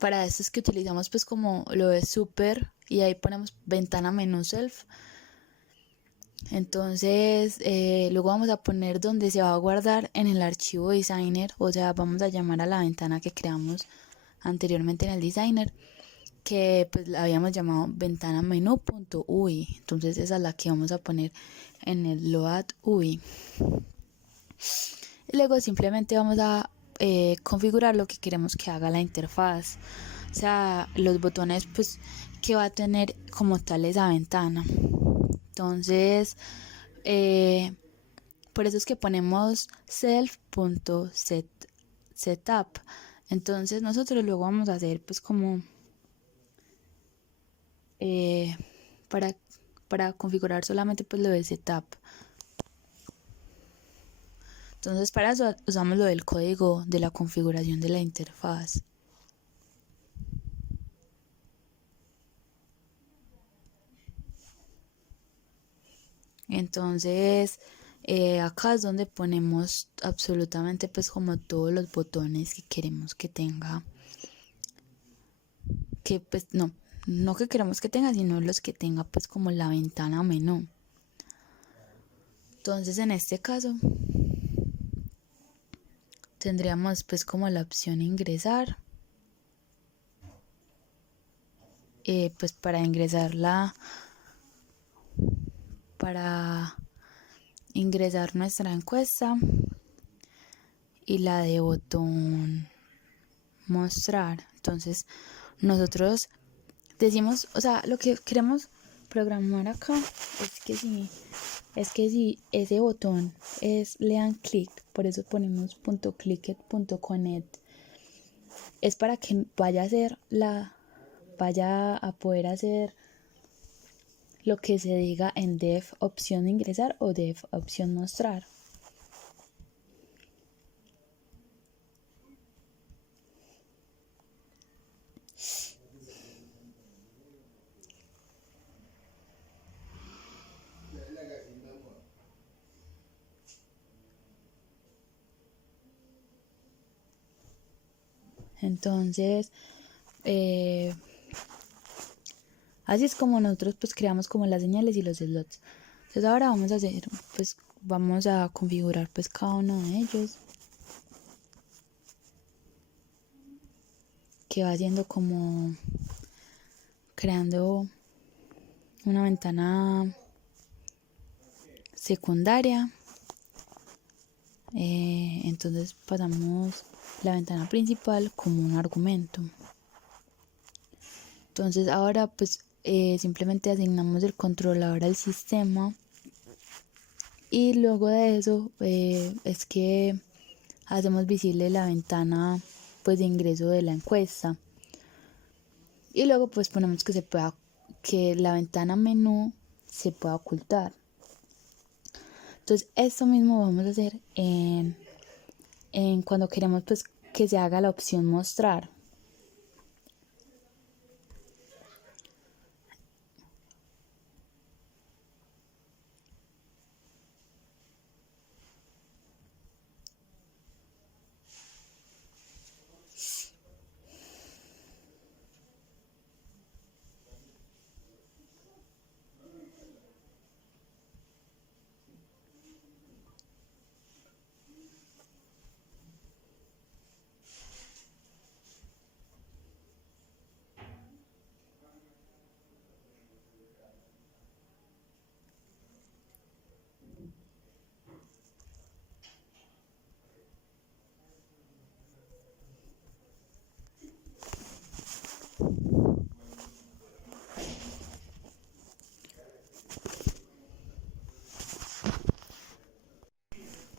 Para esto es que utilizamos pues como lo de super, y ahí ponemos ventana menú self. Entonces luego vamos a poner donde se va a guardar en el archivo designer, o sea, vamos a llamar a la ventana que creamos anteriormente en el designer, que pues la habíamos llamado ventana menú.ui. Entonces esa es la que vamos a poner en el load UI. Y luego simplemente vamos a configurar lo que queremos que haga la interfaz, o sea, los botones pues que va a tener como tal esa ventana. Entonces por eso es que ponemos self.setup. Entonces nosotros luego vamos a hacer pues como eh, para, para configurar solamente pues lo de setup. Entonces para eso usamos lo del código de la configuración de la interfaz. Entonces Acá es donde ponemos absolutamente pues como todos los botones que queremos que tenga, que pues no que queremos que tenga, sino los que tenga pues como la ventana menú. Entonces en este caso tendríamos pues como la opción ingresar, pues para ingresar nuestra encuesta, y la de botón mostrar. Entonces nosotros decimos, o sea, lo que queremos programar acá es que si ese botón le dan clic, por eso ponemos .clicket.connect, es para que vaya a poder hacer lo que se diga en def opción ingresar o def opción mostrar. Entonces, así es como nosotros pues creamos como las señales y los slots. Entonces ahora vamos a configurar pues cada uno de ellos, que va haciendo como creando una ventana secundaria. Entonces pasamos la ventana principal como un argumento. Entonces ahora pues simplemente asignamos el controlador al sistema, y luego de eso es que hacemos visible la ventana pues de ingreso de la encuesta, y luego pues ponemos que la ventana menú se pueda ocultar. Entonces esto mismo vamos a hacer en cuando queremos pues que se haga la opción mostrar.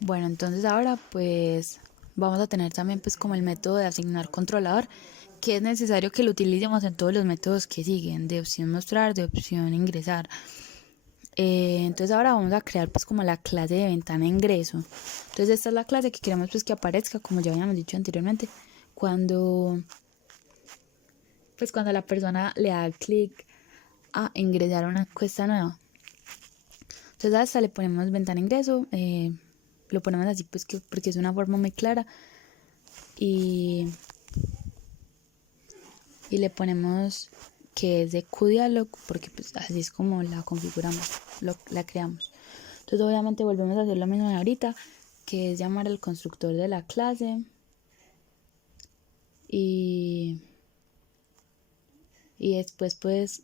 Bueno, entonces ahora pues vamos a tener también pues como el método de asignar controlador, que es necesario que lo utilicemos en todos los métodos que siguen, de opción mostrar, de opción ingresar. Entonces ahora vamos a crear pues como la clase de ventana ingreso. Entonces esta es la clase que queremos pues que aparezca, como ya habíamos dicho anteriormente, cuando la persona le da clic a ingresar a una encuesta nueva. Entonces a esta le ponemos ventana ingreso, lo ponemos así pues porque es una forma muy clara, y le ponemos que es de QDialog, porque pues así es como la configuramos, la creamos. Entonces obviamente volvemos a hacer lo mismo de ahorita, que es llamar al constructor de la clase y después pues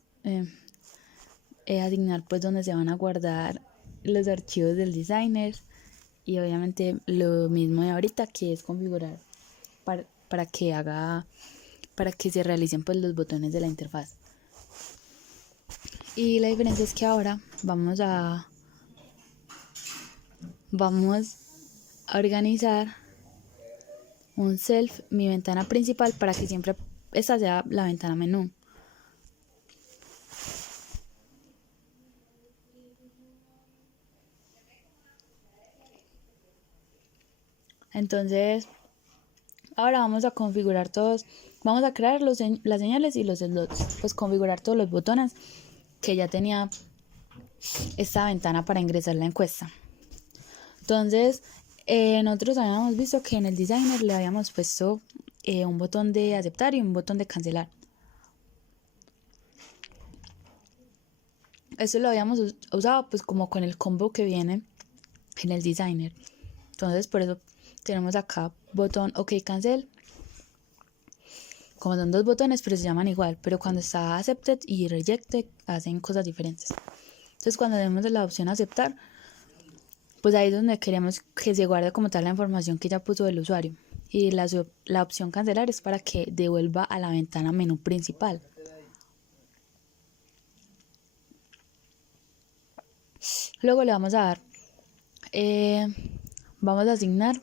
asignar pues donde se van a guardar los archivos del designer, y obviamente lo mismo de ahorita, que es configurar para que se realicen pues los botones de la interfaz. Y la diferencia es que ahora vamos a organizar un self, mi ventana principal, para que siempre esta sea la ventana menú. Entonces ahora vamos a configurar vamos a crear las señales y los slots, pues configurar todos los botones que ya tenía esta ventana para ingresar la encuesta. Entonces, nosotros habíamos visto que en el designer le habíamos puesto un botón de aceptar y un botón de cancelar. Eso lo habíamos usado pues como con el combo que viene en el designer. Entonces por eso tenemos acá botón OK cancel. Como son dos botones pero se llaman igual, pero cuando está accepted y rejected hacen cosas diferentes. Entonces cuando demos la opción aceptar, pues ahí es donde queremos que se guarde como tal la información que ya puso el usuario. Y la opción cancelar es para que devuelva a la ventana menú principal. Luego le vamos a dar, le vamos a asignar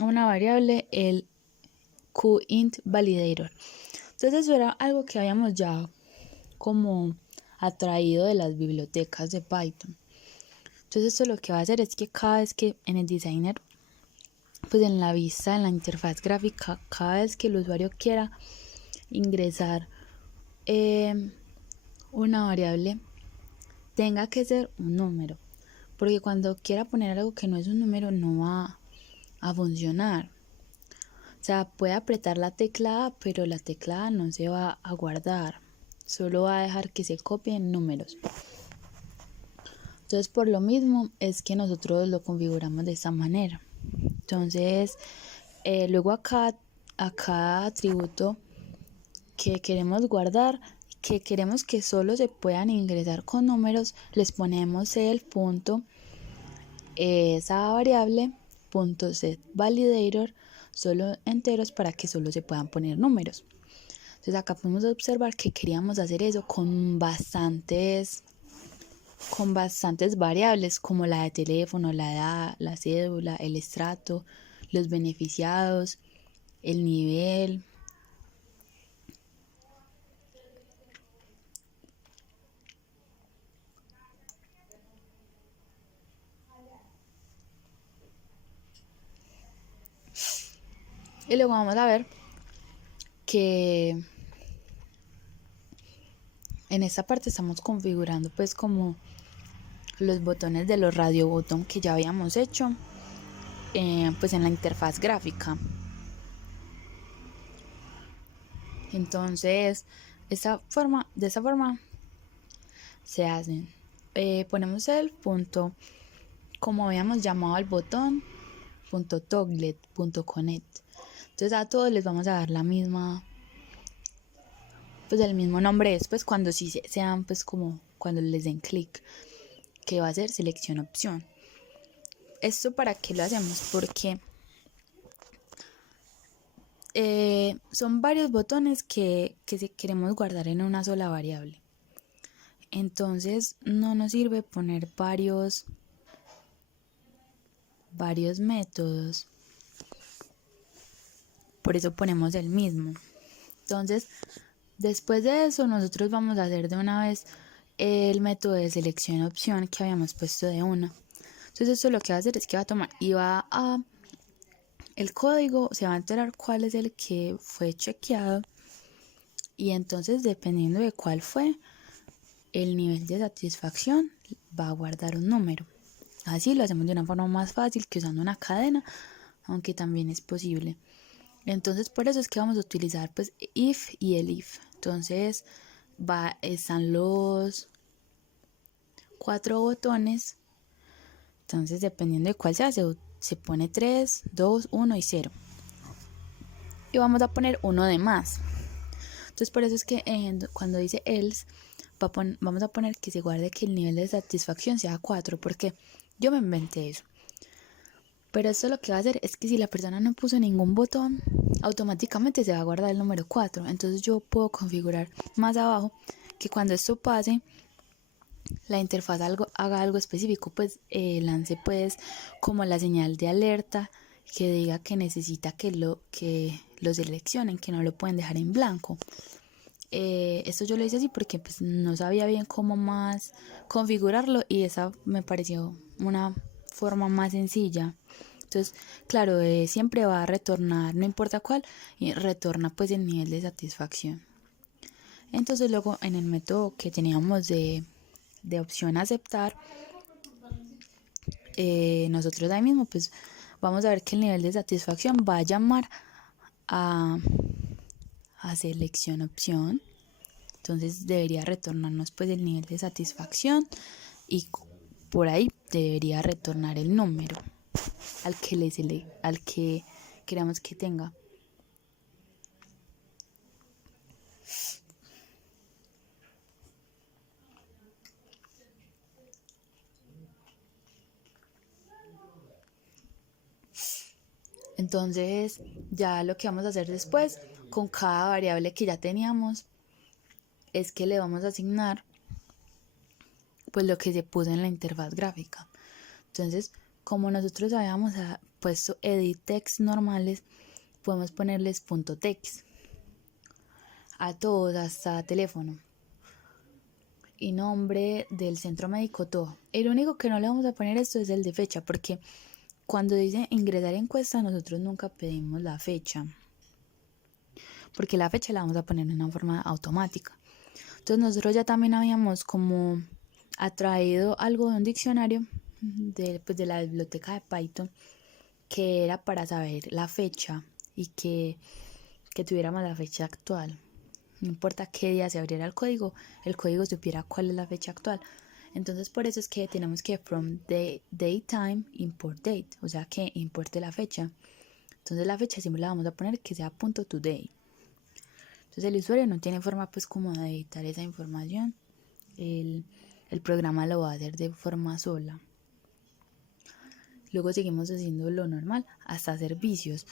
una variable, el QInt validator. Entonces eso era algo que habíamos ya como atraído de las bibliotecas de Python. Entonces esto lo que va a hacer es que cada vez que en el designer, pues en la vista, en la interfaz gráfica, cada vez que el usuario quiera ingresar una variable, tenga que ser un número, porque cuando quiera poner algo que no es un número no va a funcionar. O sea, puede apretar la tecla A, pero la tecla A no se va a guardar, solo va a dejar que se copien números. Entonces por lo mismo es que nosotros lo configuramos de esta manera. Entonces luego a cada atributo que queremos guardar, que queremos que solo se puedan ingresar con números, les ponemos el punto, esa variable, punto set validator, solo enteros para que solo se puedan poner números. Entonces acá podemos observar que queríamos hacer eso con bastantes variables, como la de teléfono, la edad, la cédula, el estrato, los beneficiados, el nivel. Y luego vamos a ver que en esta parte estamos configurando pues como los botones de los radio botón que ya habíamos hecho pues en la interfaz gráfica. Entonces de esta forma se hacen. Ponemos el punto, como habíamos llamado al botón, punto .toggle, punto .connect. Entonces a todos les vamos a dar la misma, pues el mismo nombre después cuando sí sean pues como cuando les den clic, que va a ser selección opción. ¿Esto para qué lo hacemos? Porque son varios botones que queremos guardar en una sola variable. Entonces no nos sirve poner varios métodos. Por eso ponemos el mismo. Entonces, después de eso, nosotros vamos a hacer de una vez el método de selección opción que habíamos puesto de una. Entonces, esto lo que va a hacer es que va a tomar y va a el código, se va a enterar cuál es el que fue chequeado. Y entonces, dependiendo de cuál fue, el nivel de satisfacción va a guardar un número. Así lo hacemos de una forma más fácil que usando una cadena, aunque también es posible. Entonces por eso es que vamos a utilizar pues if y el if. Entonces están los 4 botones. Entonces dependiendo de cuál sea se pone 3, 2, 1 y 0. Y vamos a poner uno de más. Entonces por eso es que cuando dice else vamos a poner que se guarde que el nivel de satisfacción sea 4, porque yo me inventé eso. Pero esto lo que va a hacer es que si la persona no puso ningún botón, automáticamente se va a guardar el número 4. Entonces yo puedo configurar más abajo que cuando esto pase, la interfaz haga algo específico, pues lance pues como la señal de alerta que diga que necesita que lo seleccionen, que no lo pueden dejar en blanco. Esto yo lo hice así porque pues no sabía bien cómo más configurarlo y esa me pareció una forma más sencilla. Entonces, claro, siempre va a retornar, no importa cuál, y retorna pues el nivel de satisfacción. Entonces luego en el método que teníamos de de opción aceptar, nosotros ahí mismo pues vamos a ver que el nivel de satisfacción va a llamar a selección opción. Entonces debería retornarnos pues el nivel de satisfacción y por ahí debería retornar el número al que queramos que tenga. Entonces ya lo que vamos a hacer después con cada variable que ya teníamos es que le vamos a asignar pues lo que se puso en la interfaz gráfica. Entonces, como nosotros habíamos puesto edit text normales, podemos ponerles punto text a todos, hasta teléfono y nombre del centro médico, todo. El único que no le vamos a poner esto es el de fecha, porque cuando dice ingresar encuesta nosotros nunca pedimos la fecha, porque la fecha la vamos a poner de una forma automática. Entonces nosotros ya también habíamos como atraído algo de un diccionario de la biblioteca de Python, que era para saber la fecha y que tuviéramos la fecha actual. No importa qué día se abriera el código supiera cuál es la fecha actual. Entonces por eso es que tenemos que from datetime import date, o sea que importe la fecha. Entonces la fecha siempre la vamos a poner que sea .today. Entonces el usuario no tiene forma pues como de editar esa información. El programa lo va a hacer de forma sola. Luego seguimos haciendo lo normal hasta servicios.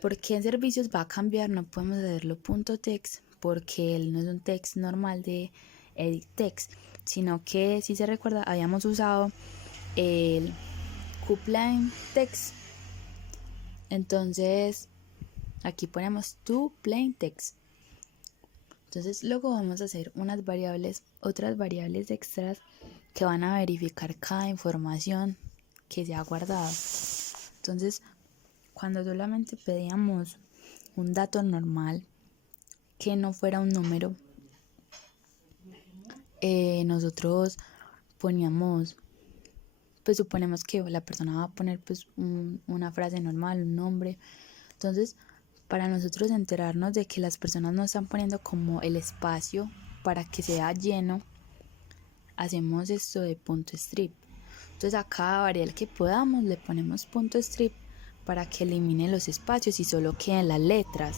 Porque en servicios va a cambiar, no podemos hacerlo .text porque él no es un text normal de edit text, sino que si se recuerda habíamos usado el QPlain text. Entonces aquí ponemos toPlain text. Entonces luego vamos a hacer otras variables extras que van a verificar cada información que se ha guardado. Entonces cuando solamente pedíamos un dato normal que no fuera un número, nosotros poníamos, pues suponemos que la persona va a poner pues una frase normal, un nombre. Entonces para nosotros enterarnos de que las personas no están poniendo como el espacio para que sea lleno, hacemos esto de .strip. Entonces a cada variable que podamos le ponemos .strip para que elimine los espacios y solo queden las letras.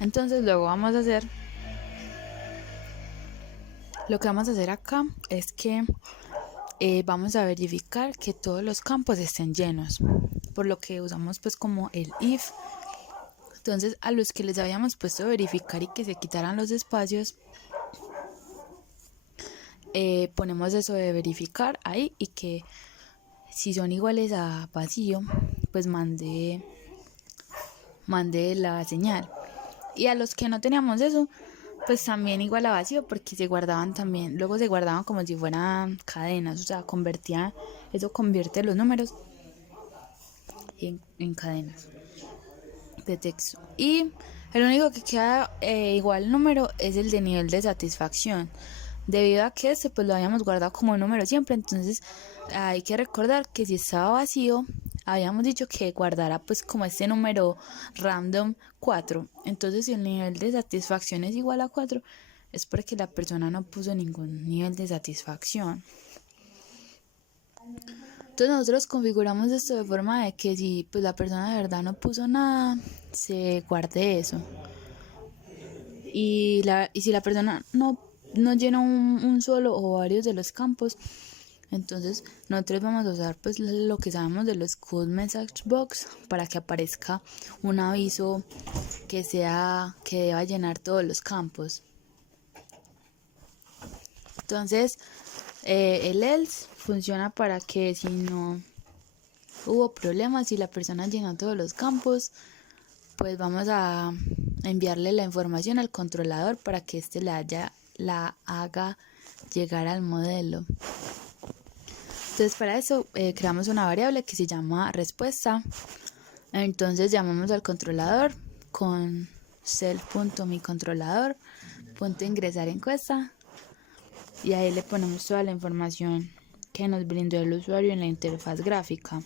Entonces luego lo que vamos a hacer acá es que vamos a verificar que todos los campos estén llenos, por lo que usamos pues como el if. Entonces a los que les habíamos puesto verificar y que se quitaran los espacios, ponemos eso de verificar ahí, y que si son iguales a vacío pues mande la señal. Y a los que no teníamos eso pues también igual a vacío, porque se guardaban también, luego se guardaban como si fueran cadenas, o sea eso convierte los números en cadenas de texto. Y el único que queda igual número es el de nivel de satisfacción. debido a que este pues lo habíamos guardado como número siempre. Entonces hay que recordar que si estaba vacío, habíamos dicho que guardara pues como este número random 4. Entonces si el nivel de satisfacción es igual a 4, es porque la persona no puso ningún nivel de satisfacción. Entonces nosotros configuramos esto de forma de que si pues la persona de verdad no puso nada, se guarde eso. Y si la persona no llena un solo o varios de los campos, entonces nosotros vamos a usar pues lo que sabemos de los Cool Message Box para que aparezca un aviso que deba llenar todos los campos. Entonces el else funciona para que si no hubo problemas, si la persona llenó todos los campos, pues vamos a enviarle la información al controlador para que éste la haga llegar al modelo. Entonces para eso creamos una variable que se llama respuesta. Entonces llamamos al controlador con self.mycontrolador.ingresar encuesta y ahí le ponemos toda la información que nos brindó el usuario en la interfaz gráfica.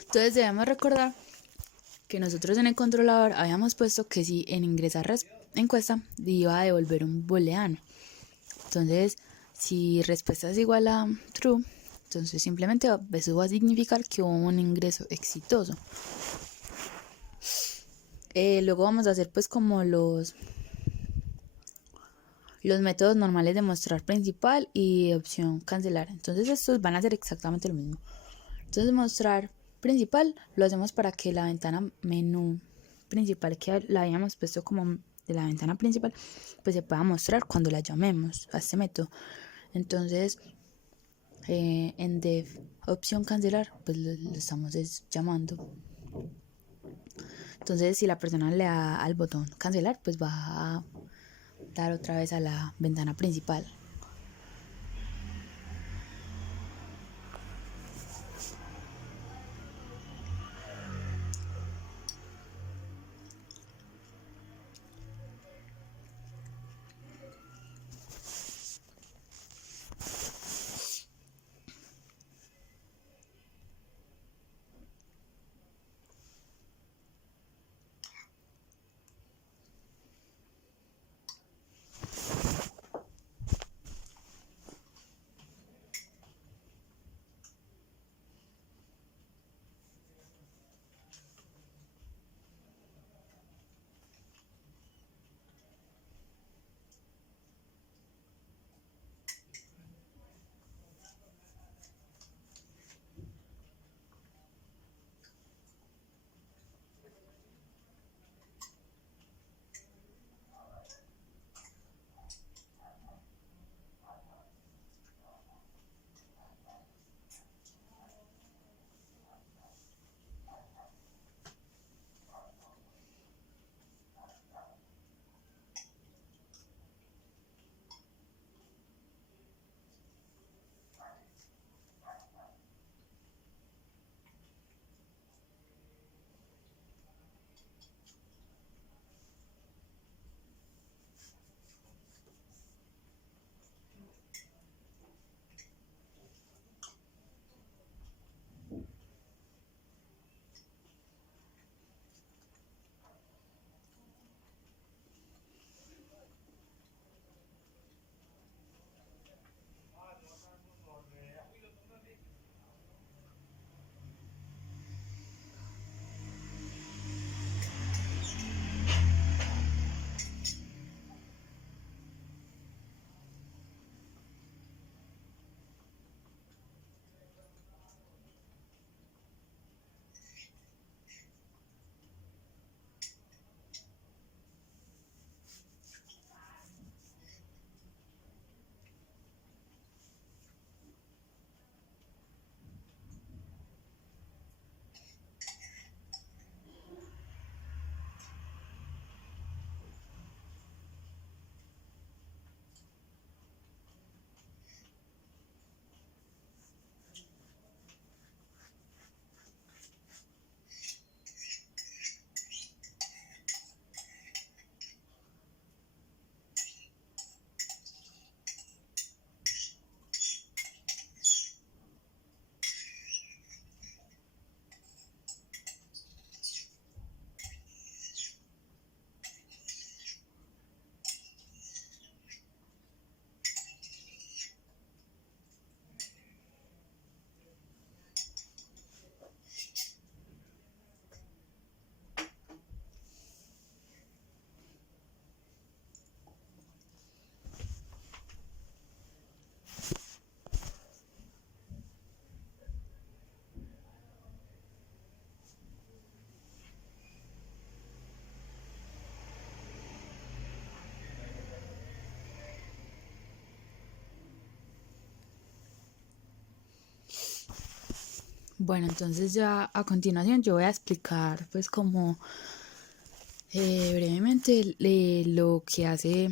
Entonces debemos recordar que nosotros en el controlador habíamos puesto que si en ingresar encuesta iba a devolver un booleano. Entonces, si respuesta es igual a true, entonces simplemente eso va a significar que hubo un ingreso exitoso. Luego vamos a hacer pues como los métodos normales de mostrar principal y de opción cancelar. Entonces estos van a ser exactamente lo mismo. Entonces mostrar principal lo hacemos para que la ventana menú principal que la habíamos puesto como de la ventana principal pues se pueda mostrar cuando la llamemos a este método. Entonces en dev opción cancelar pues lo estamos llamando. Entonces si la persona le da al botón cancelar pues va a dar otra vez a la ventana principal. Bueno, entonces ya a continuación yo voy a explicar pues como brevemente lo que hace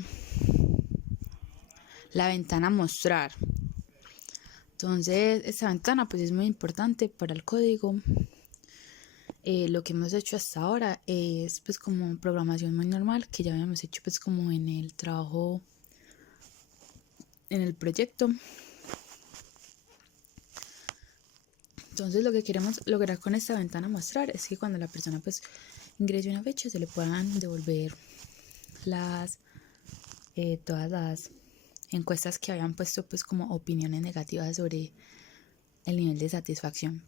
la ventana mostrar. Entonces esta ventana pues es muy importante para el código. Lo que hemos hecho hasta ahora es pues como programación muy normal que ya habíamos hecho pues como en el trabajo, en el proyecto. Entonces lo que queremos lograr con esta ventana mostrar es que cuando la persona pues ingrese una fecha se le puedan devolver todas las encuestas que habían puesto pues como opiniones negativas sobre el nivel de satisfacción.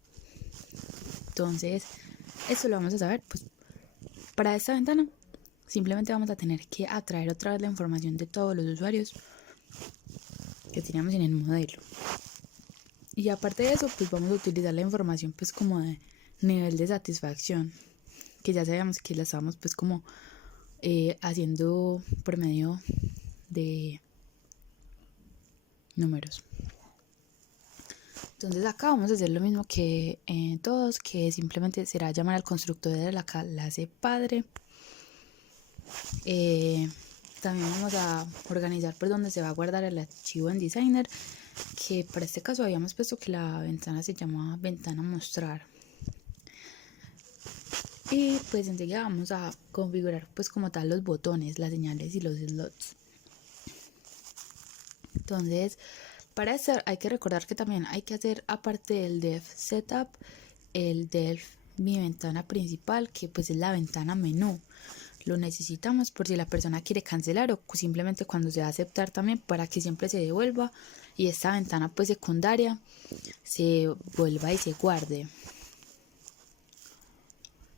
Entonces esto lo vamos a saber pues para esta ventana. Simplemente vamos a tener que atraer otra vez la información de todos los usuarios que teníamos en el modelo. Y aparte de eso, pues vamos a utilizar la información pues como de nivel de satisfacción, que ya sabíamos que la estábamos pues como haciendo por medio de números. Entonces acá vamos a hacer lo mismo que en todos, que simplemente será llamar al constructor de la clase padre. También vamos a organizar por donde se va a guardar el archivo en Designer, que para este caso habíamos puesto que la ventana se llamaba ventana mostrar. Y pues enseguida vamos a configurar pues como tal los botones, las señales y los slots. Entonces para eso hay que recordar que también hay que hacer, aparte del dev setup, el dev mi ventana principal, que pues es la ventana menú. Lo necesitamos por si la persona quiere cancelar o simplemente cuando se va a aceptar también, para que siempre se devuelva y esta ventana pues secundaria se vuelva y se guarde.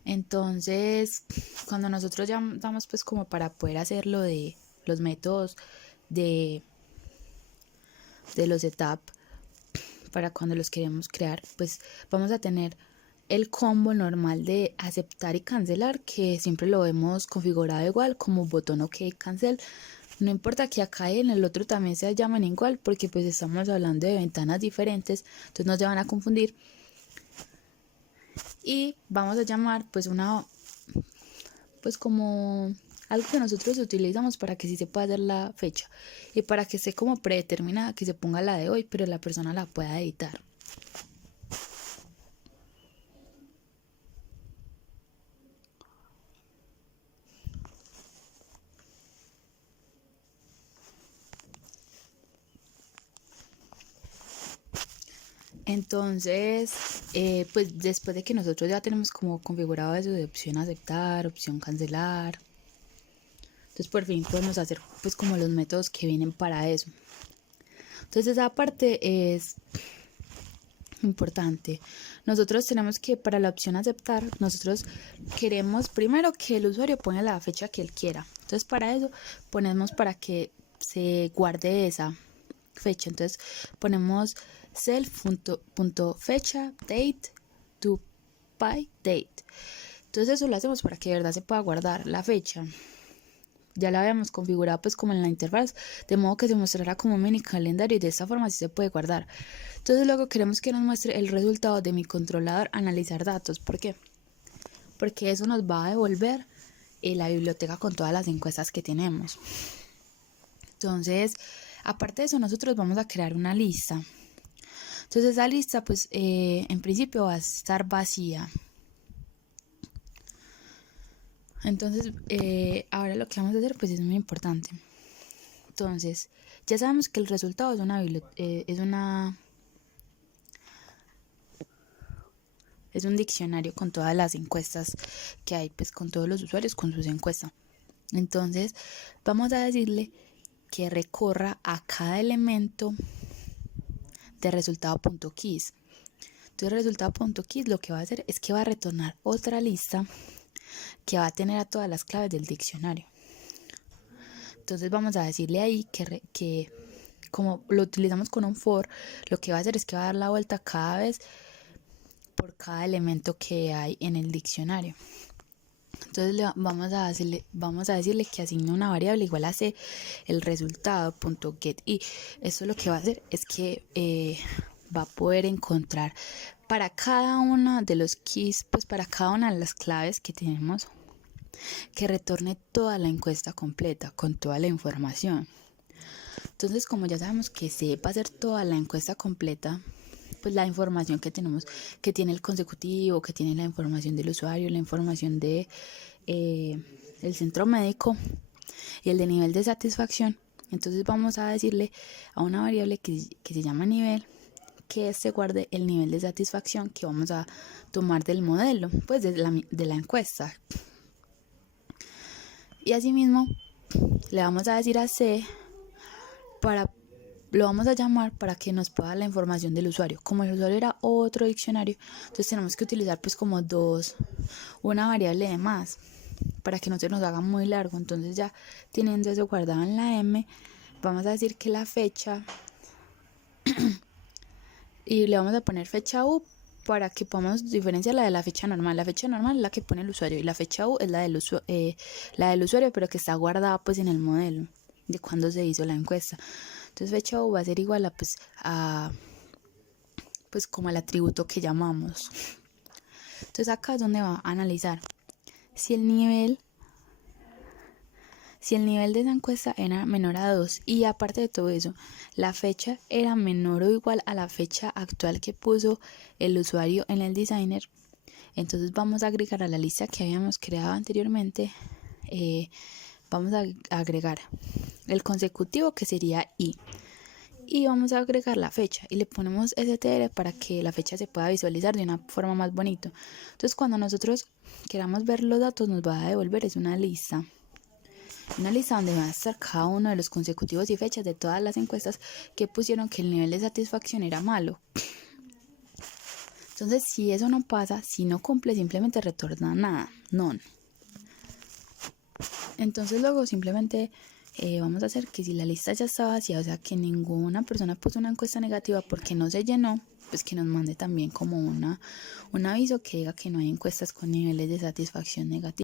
Entonces cuando nosotros ya damos pues como para poder hacerlo de los métodos de los setup, para cuando los queremos crear, pues vamos a tener el combo normal de aceptar y cancelar, que siempre lo hemos configurado igual como botón OK, cancel. No importa que acá y en el otro también se llamen igual, porque pues estamos hablando de ventanas diferentes, entonces no se van a confundir. Y vamos a llamar pues pues como algo que nosotros utilizamos para que sí se pueda hacer la fecha y para que esté como predeterminada, que se ponga la de hoy, pero la persona la pueda editar. Entonces, pues después de que nosotros ya tenemos como configurado eso de opción aceptar, opción cancelar, entonces por fin podemos hacer pues como los métodos que vienen para eso. Entonces esa parte es importante. Nosotros tenemos que, para la opción aceptar, nosotros queremos primero que el usuario ponga la fecha que él quiera. Entonces para eso ponemos para que se guarde esa fecha. Entonces ponemos self.fecha date to by date. Entonces eso lo hacemos para que de verdad se pueda guardar la fecha. Ya la habíamos configurado pues como en la interfaz, de modo que se mostrará como un mini calendario y de esta forma sí se puede guardar. Entonces luego queremos que nos muestre el resultado de mi controlador analizar datos. ¿Por qué? Porque eso nos va a devolver la biblioteca con todas las encuestas que tenemos. Entonces, aparte de eso, nosotros vamos a crear una lista. Entonces esa lista pues en principio va a estar vacía. Entonces ahora lo que vamos a hacer pues es muy importante. Entonces ya sabemos que el resultado es un diccionario con todas las encuestas que hay, pues con todos los usuarios con sus encuestas. Entonces vamos a decirle que recorra a cada elemento de resultado.keys. Entonces resultado.keys lo que va a hacer es que va a retornar otra lista que va a tener a todas las claves del diccionario. Entonces vamos a decirle ahí que como lo utilizamos con un for, lo que va a hacer es que va a dar la vuelta cada vez por cada elemento que hay en el diccionario. Entonces vamos a decirle que asigne una variable igual a c el resultado.get, y eso lo que va a hacer es que va a poder encontrar para cada uno de los keys, pues para cada una de las claves que tenemos, que retorne toda la encuesta completa con toda la información. Entonces, como ya sabemos que se va a hacer toda la encuesta completa, pues la información que tenemos, que tiene el consecutivo, que tiene la información del usuario, la información de el centro médico y el de nivel de satisfacción. Entonces vamos a decirle a una variable que se llama nivel, que se guarde el nivel de satisfacción que vamos a tomar del modelo, pues de la encuesta. Y asimismo le vamos a decir a C lo vamos a llamar para que nos pueda dar la información del usuario. Como el usuario era otro diccionario, entonces tenemos que utilizar pues como una variable de más para que no se nos haga muy largo. Entonces ya teniendo eso guardado en la M, vamos a decir que la fecha y le vamos a poner fecha U para que podamos diferenciar la de la fecha normal. La fecha normal es la que pone el usuario y la fecha U es la del usuario, pero que está guardada pues en el modelo de cuando se hizo la encuesta. Entonces fecha U va a ser igual pues como al atributo que llamamos. Entonces acá es donde va a analizar si el nivel de esa encuesta era menor a 2 y aparte de todo eso, la fecha era menor o igual a la fecha actual que puso el usuario en el designer, entonces vamos a agregar a la lista que habíamos creado anteriormente, vamos a agregar el consecutivo que sería I y vamos a agregar la fecha y le ponemos str para que la fecha se pueda visualizar de una forma más bonita. Entonces cuando nosotros queramos ver los datos nos va a devolver es una lista donde va a estar cada uno de los consecutivos y fechas de todas las encuestas que pusieron que el nivel de satisfacción era malo. Entonces si eso no pasa, si no cumple, simplemente retorna nada, none. Entonces luego simplemente vamos a hacer que si la lista ya está vacía, o sea que ninguna persona puso una encuesta negativa porque no se llenó, pues que nos mande también como un aviso que diga que no hay encuestas con niveles de satisfacción negativos.